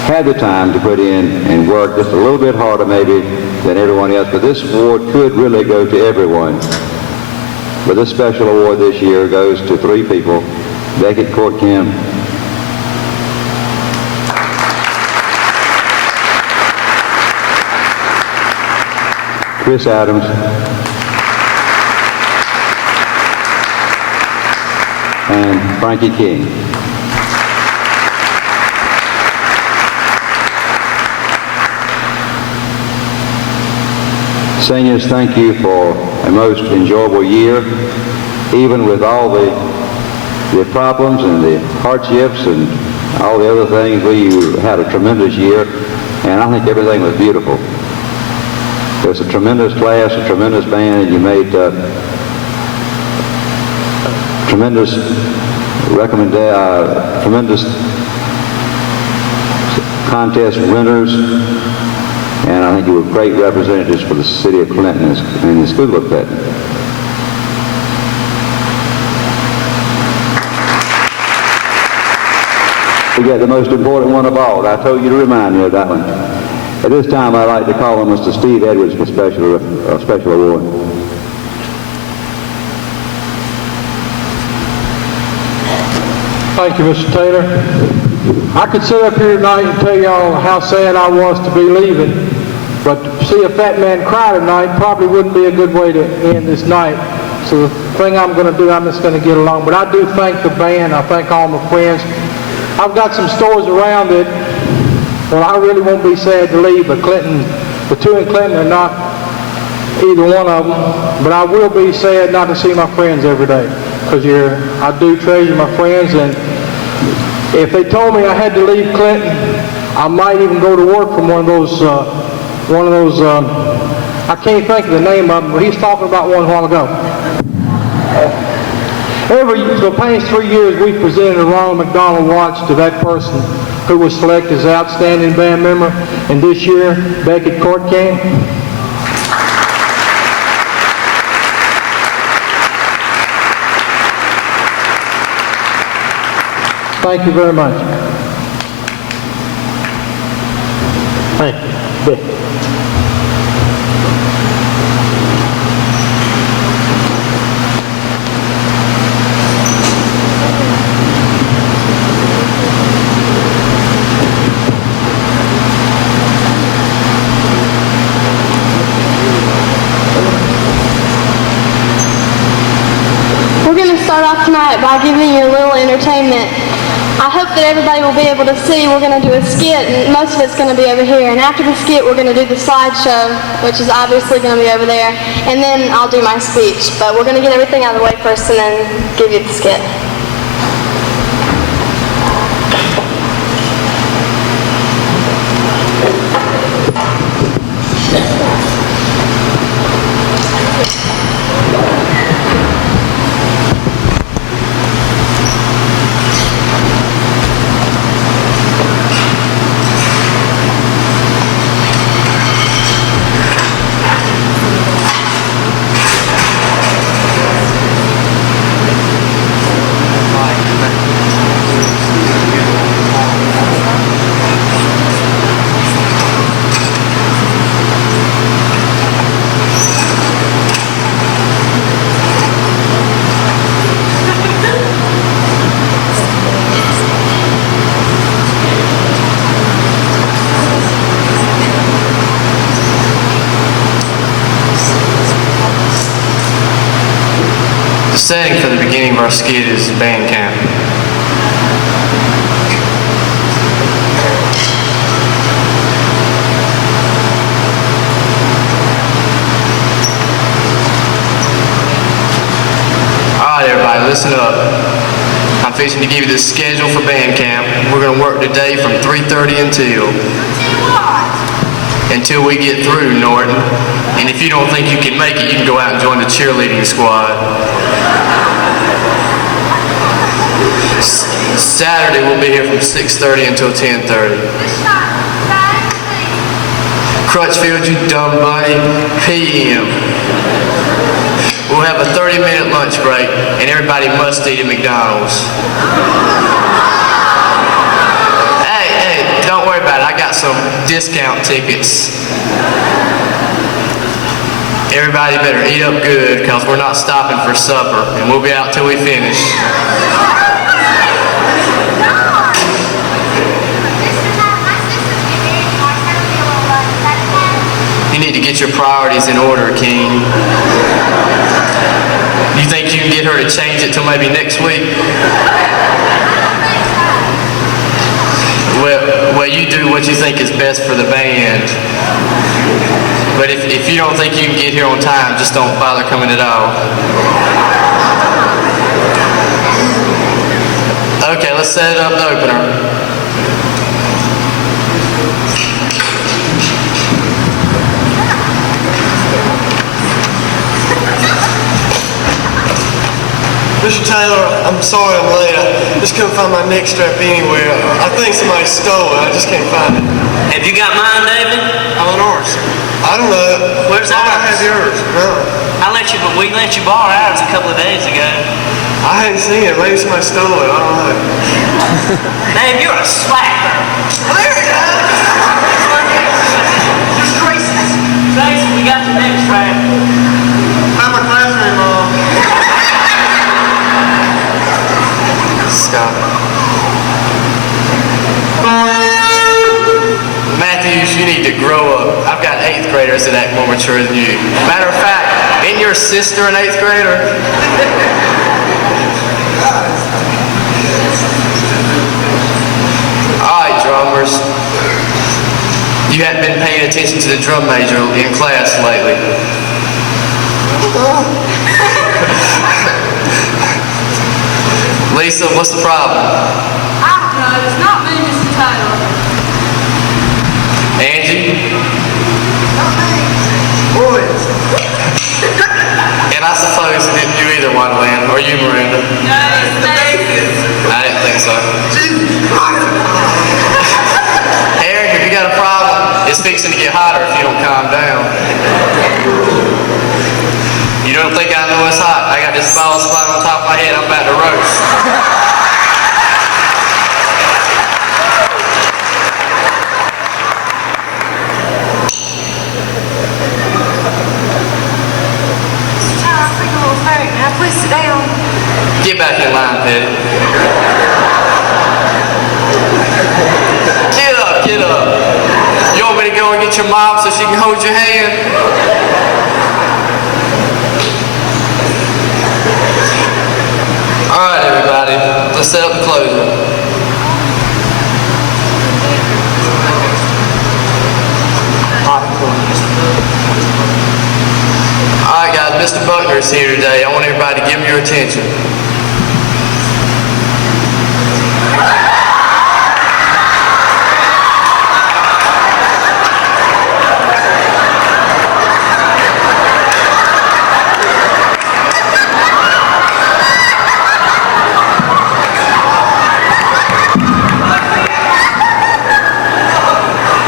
had the time to put in and work just a little bit harder maybe than everyone else, but this award could really go to everyone. But this special award this year goes to 3 people: Beckett Courtcamp, Chris Adams, and Frankie King. Seniors, thank you for a most enjoyable year, even with all the problems and the hardships and all the other things. We had a tremendous year, and I think everything was beautiful. It was a tremendous class, a tremendous band, and you made tremendous contest winners. And I think you were great representatives for the city of Clinton and the school of Clinton. forget the most important one of all. I told you to remind you of that one. At this time, I'd like to call on Mr. Steve Edwards for special award. Thank you, Mr. Taylor. I could sit up here tonight and tell y'all how sad I was to be leaving, but to see a fat man cry tonight probably wouldn't be a good way to end this night. So the thing I'm going to do, I'm just going to get along. But I do thank the band. I thank all my friends. I've got some stories around it. Well, I really won't be sad to leave, but the two in Clinton are not either one of them. But I will be sad not to see my friends every day, because I do treasure my friends. And if they told me I had to leave Clinton, I might even go to work from one of those. I can't think of the name of them, but he's talking about one a while ago. For the past 3 years, we've presented a Ronald McDonald Watch to that person who was selected as outstanding band member, and this year, Banquet Court came. Thank you very much. Thank you. Bill. Tonight by giving you a little entertainment. I hope that everybody will be able to see. We're going to do a skit, and most of it's going to be over here. And after the skit, we're going to do the slideshow, which is obviously going to be over there. And then I'll do my speech. But we're going to get everything out of the way first and then give you the skit. The setting for the beginning of our skit is band camp. Alright everybody, listen up. I'm fixing to give you the schedule for band camp. We're going to work today from 3:30 until we get through, Norton. And if you don't think you can make it, you can go out and join the cheerleading squad. Saturday we'll be here from 6:30 until 10:30. Crutchfield, you dumb bunny, PM. We'll have a 30-minute lunch break, and everybody must eat at McDonald's. Hey, don't worry about it. I got some discount tickets. Everybody better eat up good, because we're not stopping for supper, and we'll be out till we finish. You need to get your priorities in order, King. You think you can get her to change it till maybe next week? Well, you do what you think is best for the band. But if you don't think you can get here on time, just don't bother coming at all. Okay, let's set it up the opener. Mr. Taylor, I'm sorry I'm late. I just couldn't find my neck strap anywhere. I think somebody stole it. I just can't find it. Have you got mine, David? I want ours. I don't know. Where's ours? I ours? have yours. No. We let you borrow ours a couple of days ago. I hadn't seen it. Maybe somebody stole it. I don't know. Dave, you're a slacker. There it is. Jason, we got your next track. I'm a classroom, Mom. Stop. Matthews, you need to grow up. I've got 8th graders that act more mature than you. Matter of fact, isn't your sister an 8th grader? Alright, drummers. You haven't been paying attention to the drum major in class lately. Lisa, what's the problem? I don't know. It's not me, Mr. Taylor. Angie? Boys. And I suppose it didn't you either, Wonderland. Or you, Miranda? No, it's me. I didn't think so. Eric, if you got a problem, it's fixing to get hotter if you don't calm down. You don't think I know it's hot? I got this bald spot on top of my head. I'm about to roast. Now please sit down. Get back in line, Petty. Get up. You want me to go and get your mom so she can hold your hand? All right, everybody. Let's set up the closing. Alright guys, Mr. Buckner is here today. I want everybody to give him your attention.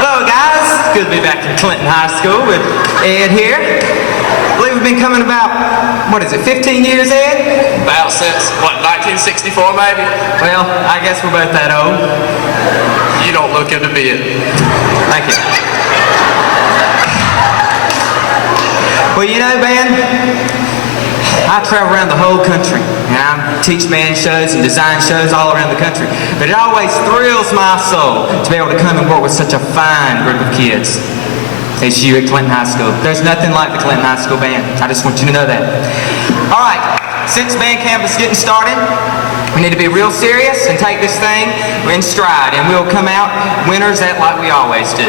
Hello guys, it's good to be back in Clinton High School with Ed here. I believe we've been coming about, 15 years, Ed? About since, 1964 maybe? Well, I guess we're both that old. You don't look it to be it. Thank you. Well, you know, Ben, I travel around the whole country, and I teach band shows and design shows all around the country. But it always thrills my soul to be able to come and work with such a fine group of kids. It's you at Clinton High School. There's nothing like the Clinton High School band. I just want you to know that. All right, since band camp is getting started, we need to be real serious and take this thing in stride, and we'll come out winners at like we always do.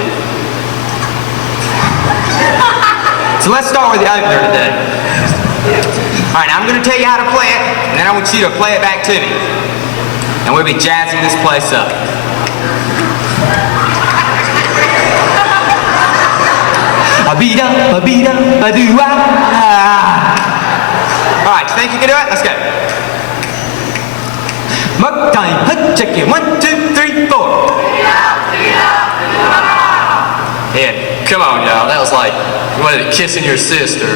So let's start with the opener today. All right, now I'm going to tell you how to play it, and then I want you to play it back to me. And we'll be jazzing this place up. Ba-be-da, ba-be-da, ba-doo-ah. All right, you think you can do it? Let's go. Mug time, hut, check it. 1, 2, 3, 4. Yeah, come on, y'all. That was like, you wanted kissing your sister.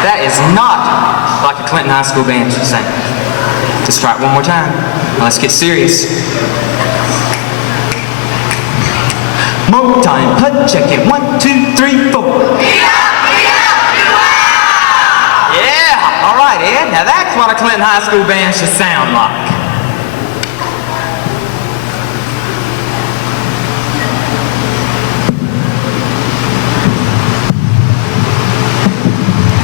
That is not like a Clinton High School band should sing. Just try it one more time. Now let's get serious. Mug time, hut, check it. 1, 2, 3, 4. Yeah, all right, Ed. Now that's what a Clinton High School band should sound like.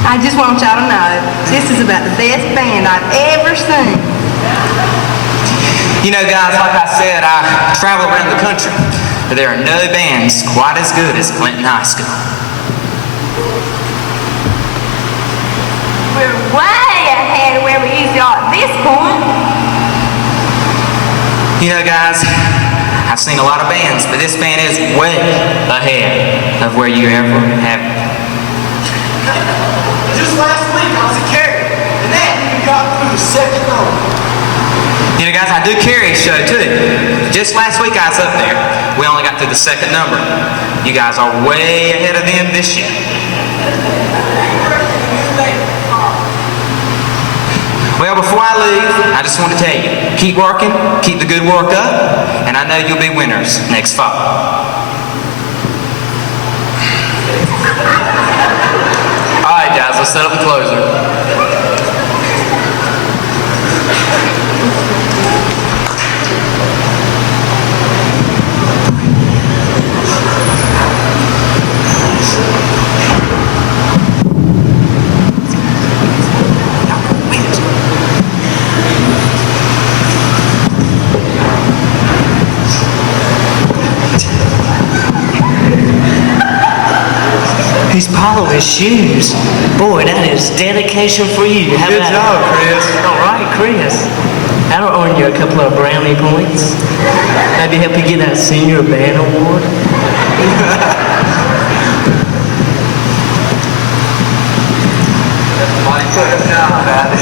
I just want y'all to know, this is about the best band I've ever seen. You know, guys, like I said, I travel around the country, but there are no bands quite as good as Clinton High School. We're way ahead of where we usually are at this point. You know, guys, I've seen a lot of bands, but this band is way ahead of where you ever have been. Just last week I was a carrier, and that even got through the second number. You know, guys, I do carry a show too. Just last week I was up there. We only got through the second number. You guys are way ahead of them this year. before I leave, I just want to tell you, keep working, keep the good work up, and I know you'll be winners next fall. All right, guys, let's set up the closer. He's following his shoes. Boy, that is dedication for you. How Good about job, it? Chris. All right, Chris. That'll earn you a couple of brownie points. Maybe help you get that senior band award. Good job, Alex.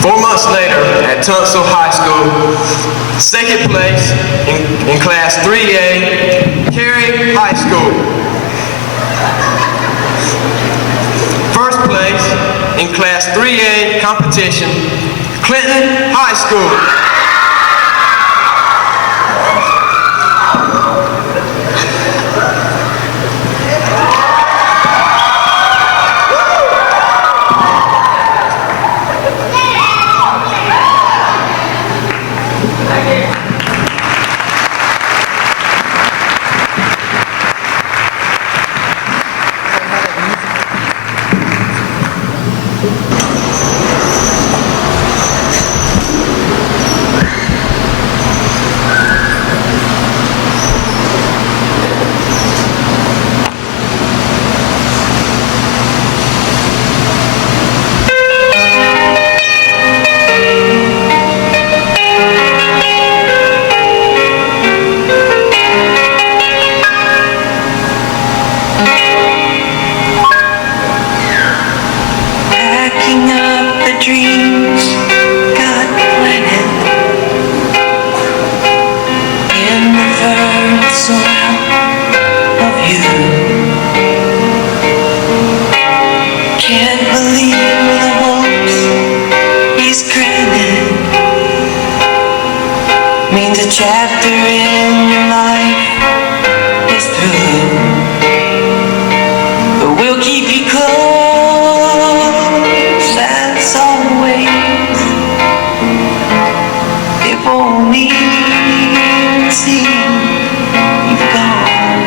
4 months later at Tunstall High School, second place in Class 3A, Cary High School. First place in Class 3A competition, Clinton High School. Chapter in your life is through, but we'll keep you close as always. If only you see you've gone,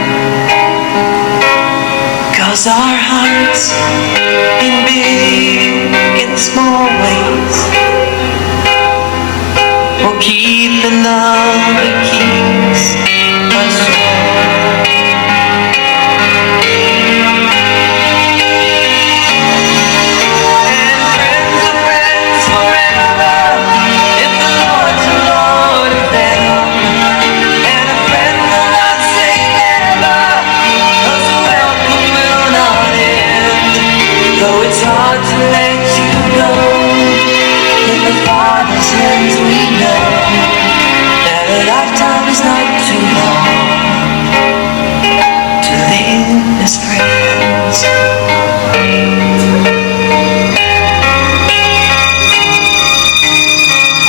'cause our hearts in big and small ways will keep the love that keeps us strong. And friends are friends forever, if the Lord's a Lord of them. And a friend will not say never, 'cause the welcome will not end. Though it's hard to let you go, in the Father's hands we know that a lifetime is not too long to live as friends.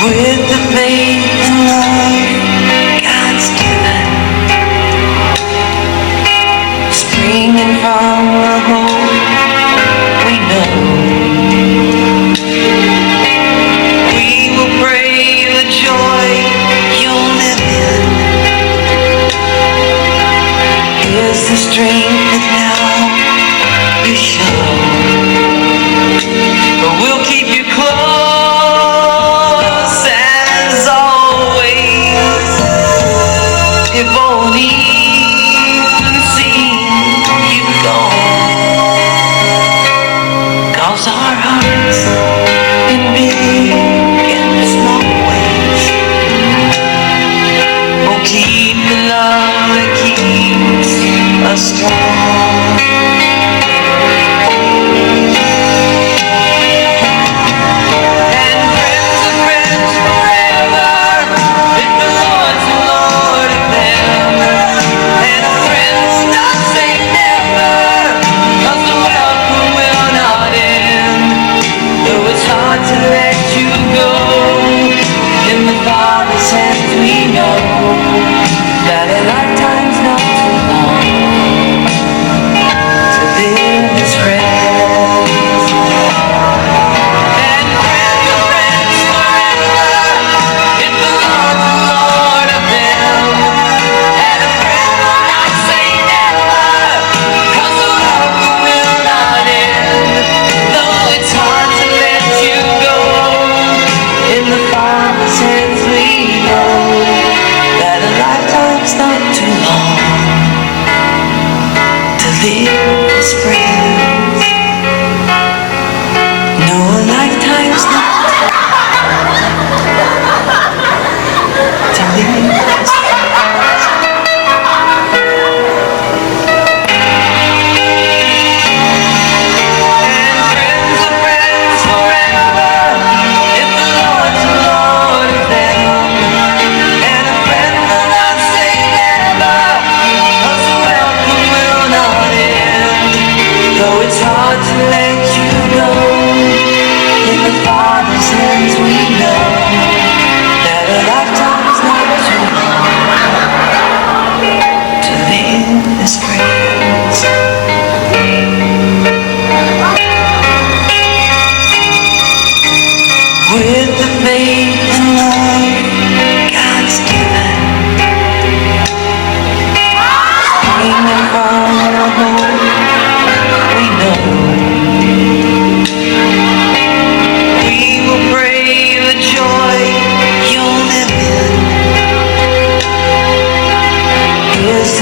With the faith and love God's given, springing from the hope we know, we will pray the joy you'll live in is the strength that now you show. But we'll keep you close as always. If only you'd seen you've gone, 'cause our hearts in big and small ways will keep the love that keeps us strong. And friends are friends forever, if the Lord's the Lord of them. And a friend will not say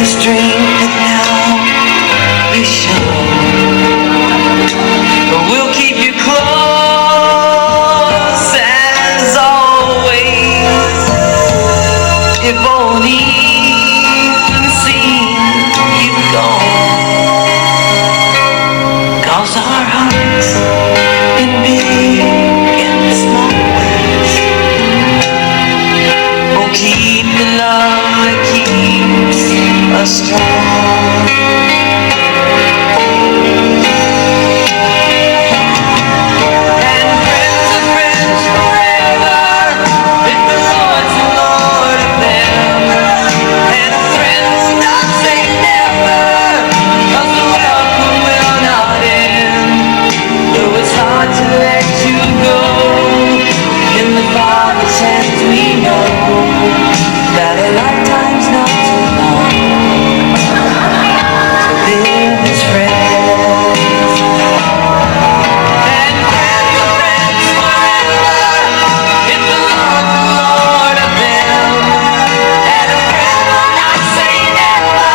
some strength that now we show. But we'll keep you close as always. If only to see you go. 'Cause our hearts in big and small ways will keep the love that keeps us strong. And friends of friends forever, if the Lord's the Lord of them. And friends not say never, 'cause the welcome will not end. Though it's hard to let you go, in the Father's hands we know that a lifetime's not too long to live as friends. And friends of friends forever, if the Lord's the Lord of them. And a friend will not say never,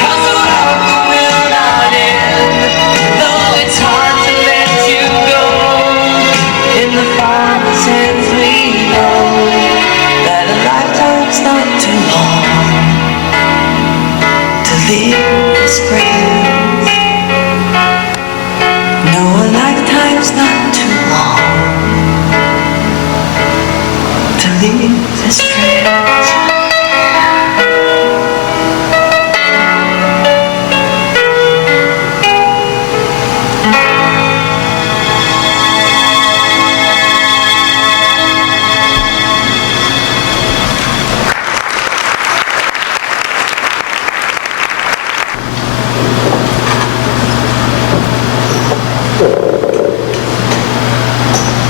'cause the welcome will not end. Though it's hard to let you go, in the Father's hands we know that a lifetime's not too long to live as friends. No, a lifetime's not too long to live as friends.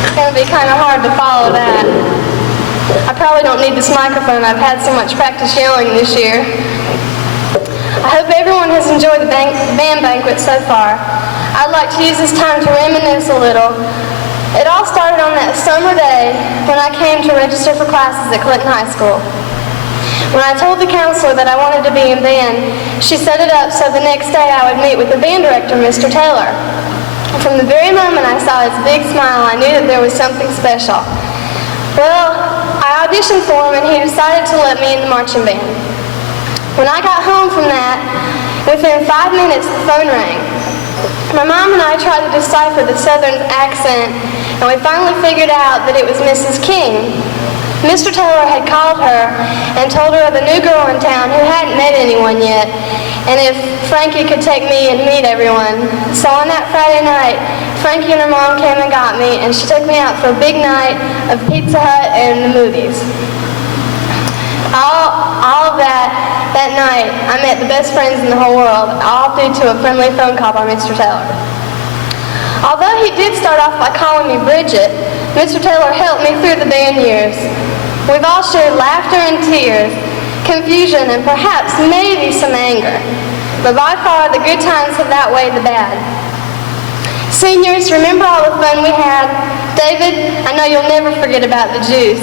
It's going to be kind of hard to follow that. I probably don't need this microphone. I've had so much practice yelling this year. I hope everyone has enjoyed the band banquet so far. I'd like to use this time to reminisce a little. It all started on that summer day when I came to register for classes at Clinton High School. When I told the counselor that I wanted to be in band, she set it up so the next day I would meet with the band director, Mr. Taylor. From the very moment I saw his big smile, I knew that there was something special. Well, I auditioned for him and he decided to let me in the marching band. When I got home from that, within 5 minutes the phone rang. My mom and I tried to decipher the southern accent, and we finally figured out that it was Mrs. King. Mr. Taylor had called her and told her of a new girl in town who hadn't met anyone yet, and if Frankie could take me and meet everyone. So on that Friday night, Frankie and her mom came and got me, and she took me out for a big night of Pizza Hut and the movies. All of that night, I met the best friends in the whole world, all due to a friendly phone call by Mr. Taylor. Although he did start off by calling me Bridget, Mr. Taylor helped me through the band years. We've all shared laughter and tears, confusion, and perhaps maybe some anger. But by far, the good times have outweighed the bad. Seniors, remember all the fun we had? David, I know you'll never forget about the juice.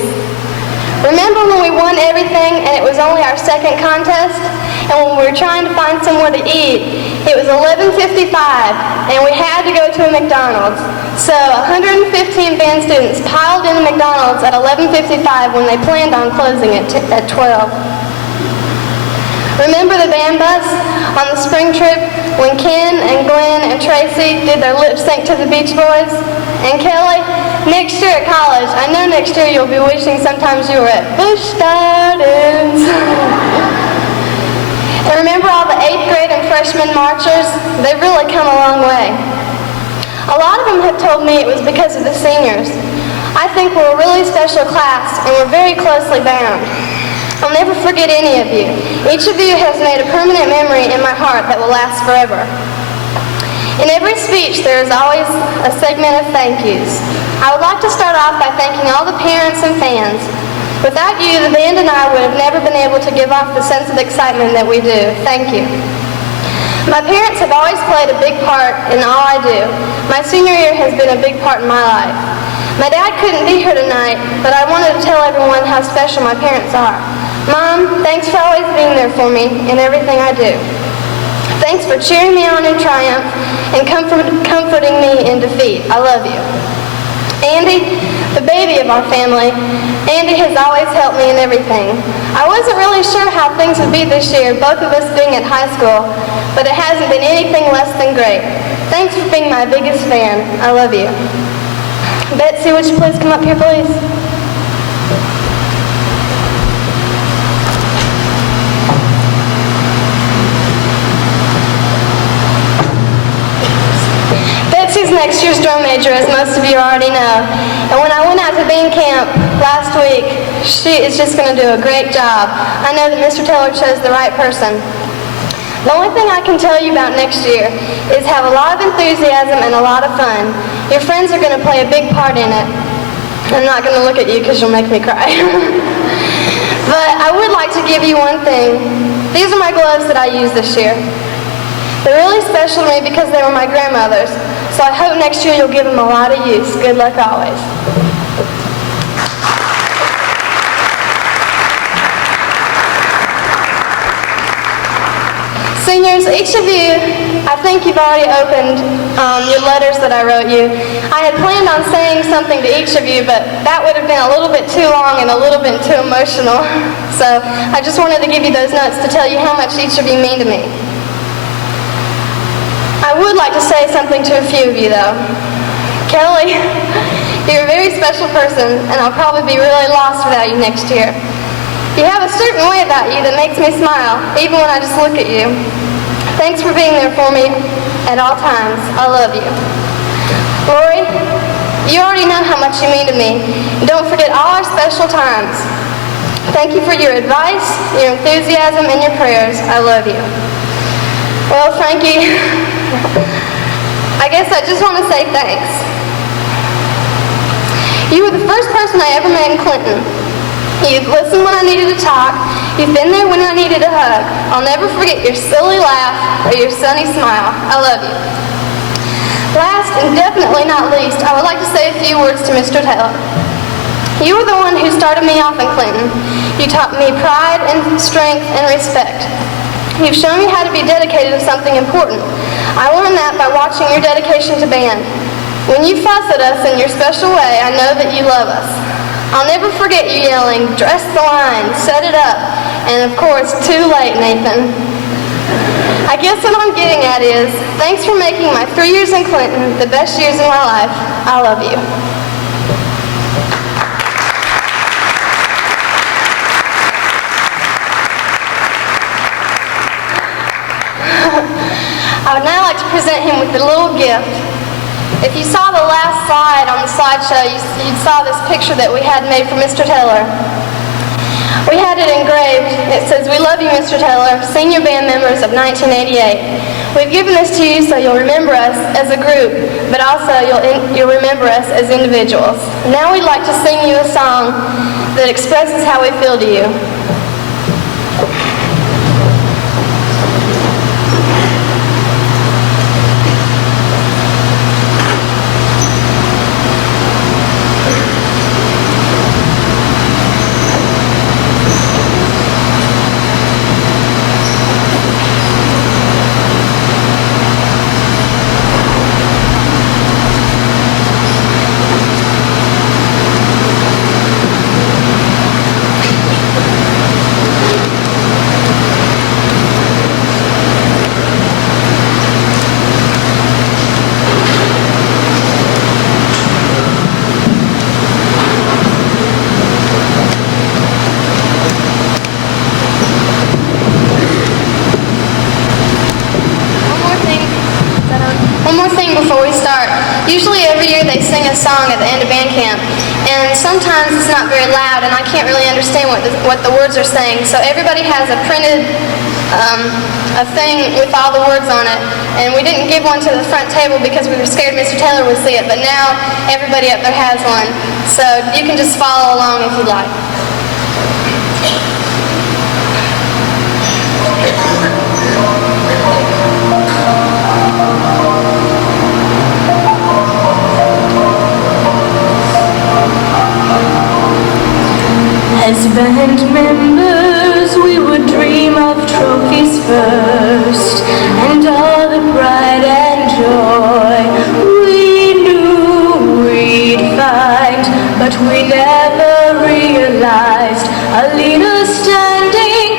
Remember when we won everything and it was only our second contest? And when we were trying to find somewhere to eat, it was 11:55 and we had to go to a McDonald's. So 115 band students piled into McDonald's at 11:55 when they planned on closing at 12. Remember the band bus on the spring trip when Ken and Glenn and Tracy did their lip sync to the Beach Boys? And Kelly, next year at college, I know next year you'll be wishing sometimes you were at Busch Gardens. And remember all the 8th grade and freshman marchers? They've really come a long way. A lot of them have told me it was because of the seniors. I think we're a really special class and we're very closely bound. I'll never forget any of you. Each of you has made a permanent memory in my heart that will last forever. In every speech, there is always a segment of thank yous. I would like to start off by thanking all the parents and fans. Without you, the band and I would have never been able to give off the sense of excitement that we do. Thank you. My parents have always played a big part in all I do. My senior year has been a big part in my life. My dad couldn't be here tonight, but I wanted to tell everyone how special my parents are. Mom, thanks for always being there for me in everything I do. Thanks for cheering me on in triumph and comforting me in defeat. I love you. Andy, the baby of our family, Andy has always helped me in everything. I wasn't really sure how things would be this year, both of us being at high school, but it hasn't been anything less than great. Thanks for being my biggest fan. I love you. Betsy, would you please come up here, please? Betsy's next year's drum major, as most of you already know. And when I went out to band camp last week, she is just going to do a great job. I know that Mr. Taylor chose the right person. The only thing I can tell you about next year is have a lot of enthusiasm and a lot of fun. Your friends are going to play a big part in it. I'm not going to look at you because you'll make me cry. But I would like to give you one thing. These are my gloves that I used this year. They're really special to me because they were my grandmother's. So I hope next year you'll give them a lot of use. Good luck always. Seniors, each of you, I think you've already opened your letters that I wrote you. I had planned on saying something to each of you, but that would have been a little bit too long and a little bit too emotional. So I just wanted to give you those notes to tell you how much each of you mean to me. I would like to say something to a few of you, though. Kelly, you're a very special person, and I'll probably be really lost without you next year. You have a certain way about you that makes me smile, even when I just look at you. Thanks for being there for me at all times. I love you. Lori, you already know how much you mean to me. Don't forget all our special times. Thank you for your advice, your enthusiasm, and your prayers. I love you. Well, Frankie, I guess I just want to say thanks. You were the first person I ever met in Clinton. You've listened when I needed to talk. You've been there when I needed a hug. I'll never forget your silly laugh or your sunny smile. I love you. Last and definitely not least, I would like to say a few words to Mr. Taylor. You were the one who started me off in Clinton. You taught me pride and strength and respect. You've shown me how to be dedicated to something important. I learned that by watching your dedication to band. When you fuss at us in your special way, I know that you love us. I'll never forget you yelling, "Dress the line, set it up," and of course, "Too late, Nathan." I guess what I'm getting at is, thanks for making my 3 years in Clinton the best years of my life. I love you. I would now like to present him with a little gift. If you saw the last slide on the slideshow, you saw this picture that we had made for Mr. Taylor. We had it engraved. It says, "We love you, Mr. Taylor, senior band members of 1988. We've given this to you so you'll remember us as a group, but also you'll remember us as individuals. Now we'd like to sing you a song that expresses how we feel to you." Usually every year they sing a song at the end of band camp, and sometimes it's not very loud and I can't really understand what the words are saying, so everybody has a printed a thing with all the words on it, and we didn't give one to the front table because we were scared Mr. Taylor would see it, but now everybody up there has one, so you can just follow along if you'd like. As band members first, and all the pride and joy we knew we'd find, but we never realized a leader standing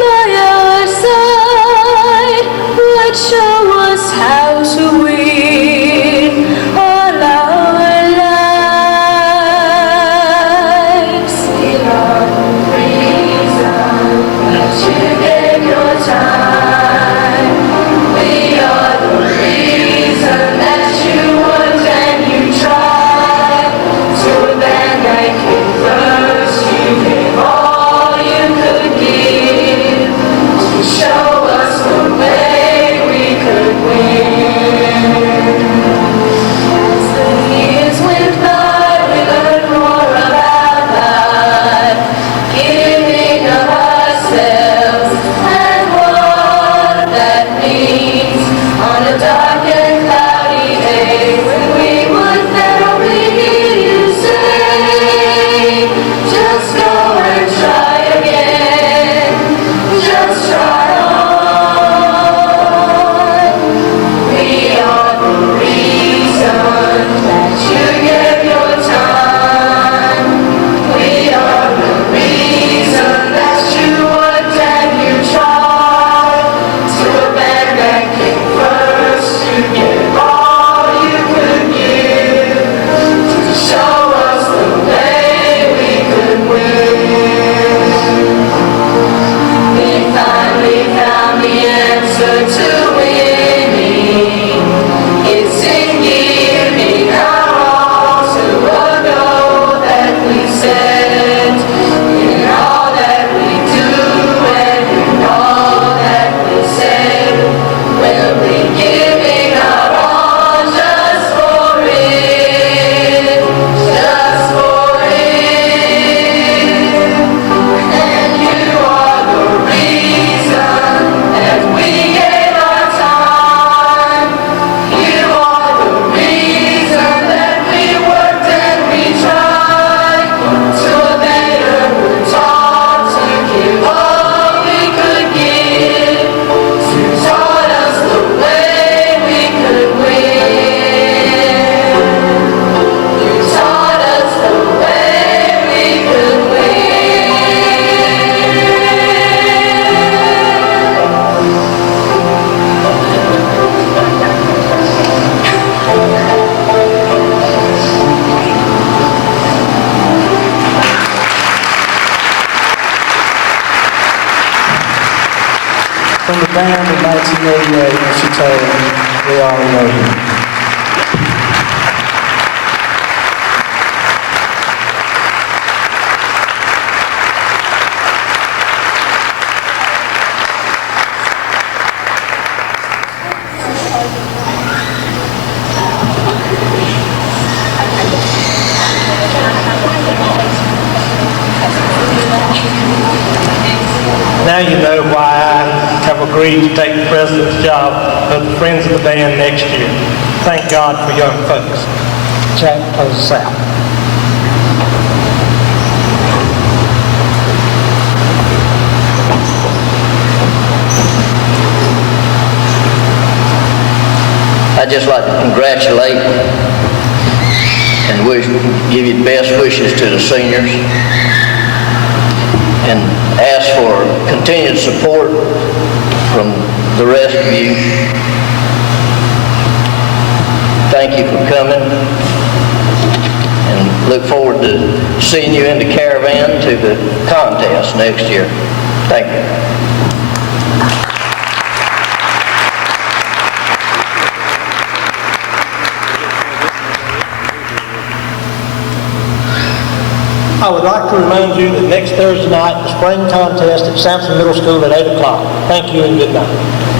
by our side would show us how to win all our lives. We are the reason that you gave your time. We are the reason that you worked and you tried to abandon it first. You gave all you could give to show us the way we could win. As the years went by, we learned more about life, giving of ourselves and what that means on a dark and cloudy day when we would never hear you say, just go and try again, just try on. We are the reason that you gave your time. We are the reason that you worked and you tried to abandon it first. You gave all you could give to show us the way we could win. We finally found the answer to winning. It's in giving our all to a goal that we set. In all that we do and in all that we say, we'll be giving our all just for it, just for it. And you are the reason that we gave our time. You are the reason that we worked and we tried to obey and were taught to give all we could give, to taught us the way we could win. You taught us the way we could win. From the band in 1988, she told me, we all know you. Now you know why I have agreed to take the president's job of the Friends of the Band next year. Thank God for young folks. Jack, close us out. I'd just like to congratulate and give you best wishes to the seniors and ask for continued support from the rest of you. Thank you for coming and look forward to seeing you in the caravan to the contest next year. Thank you. I would like to remind you that next Thursday night, the spring contest at Sampson Middle School at 8 o'clock. Thank you and good night.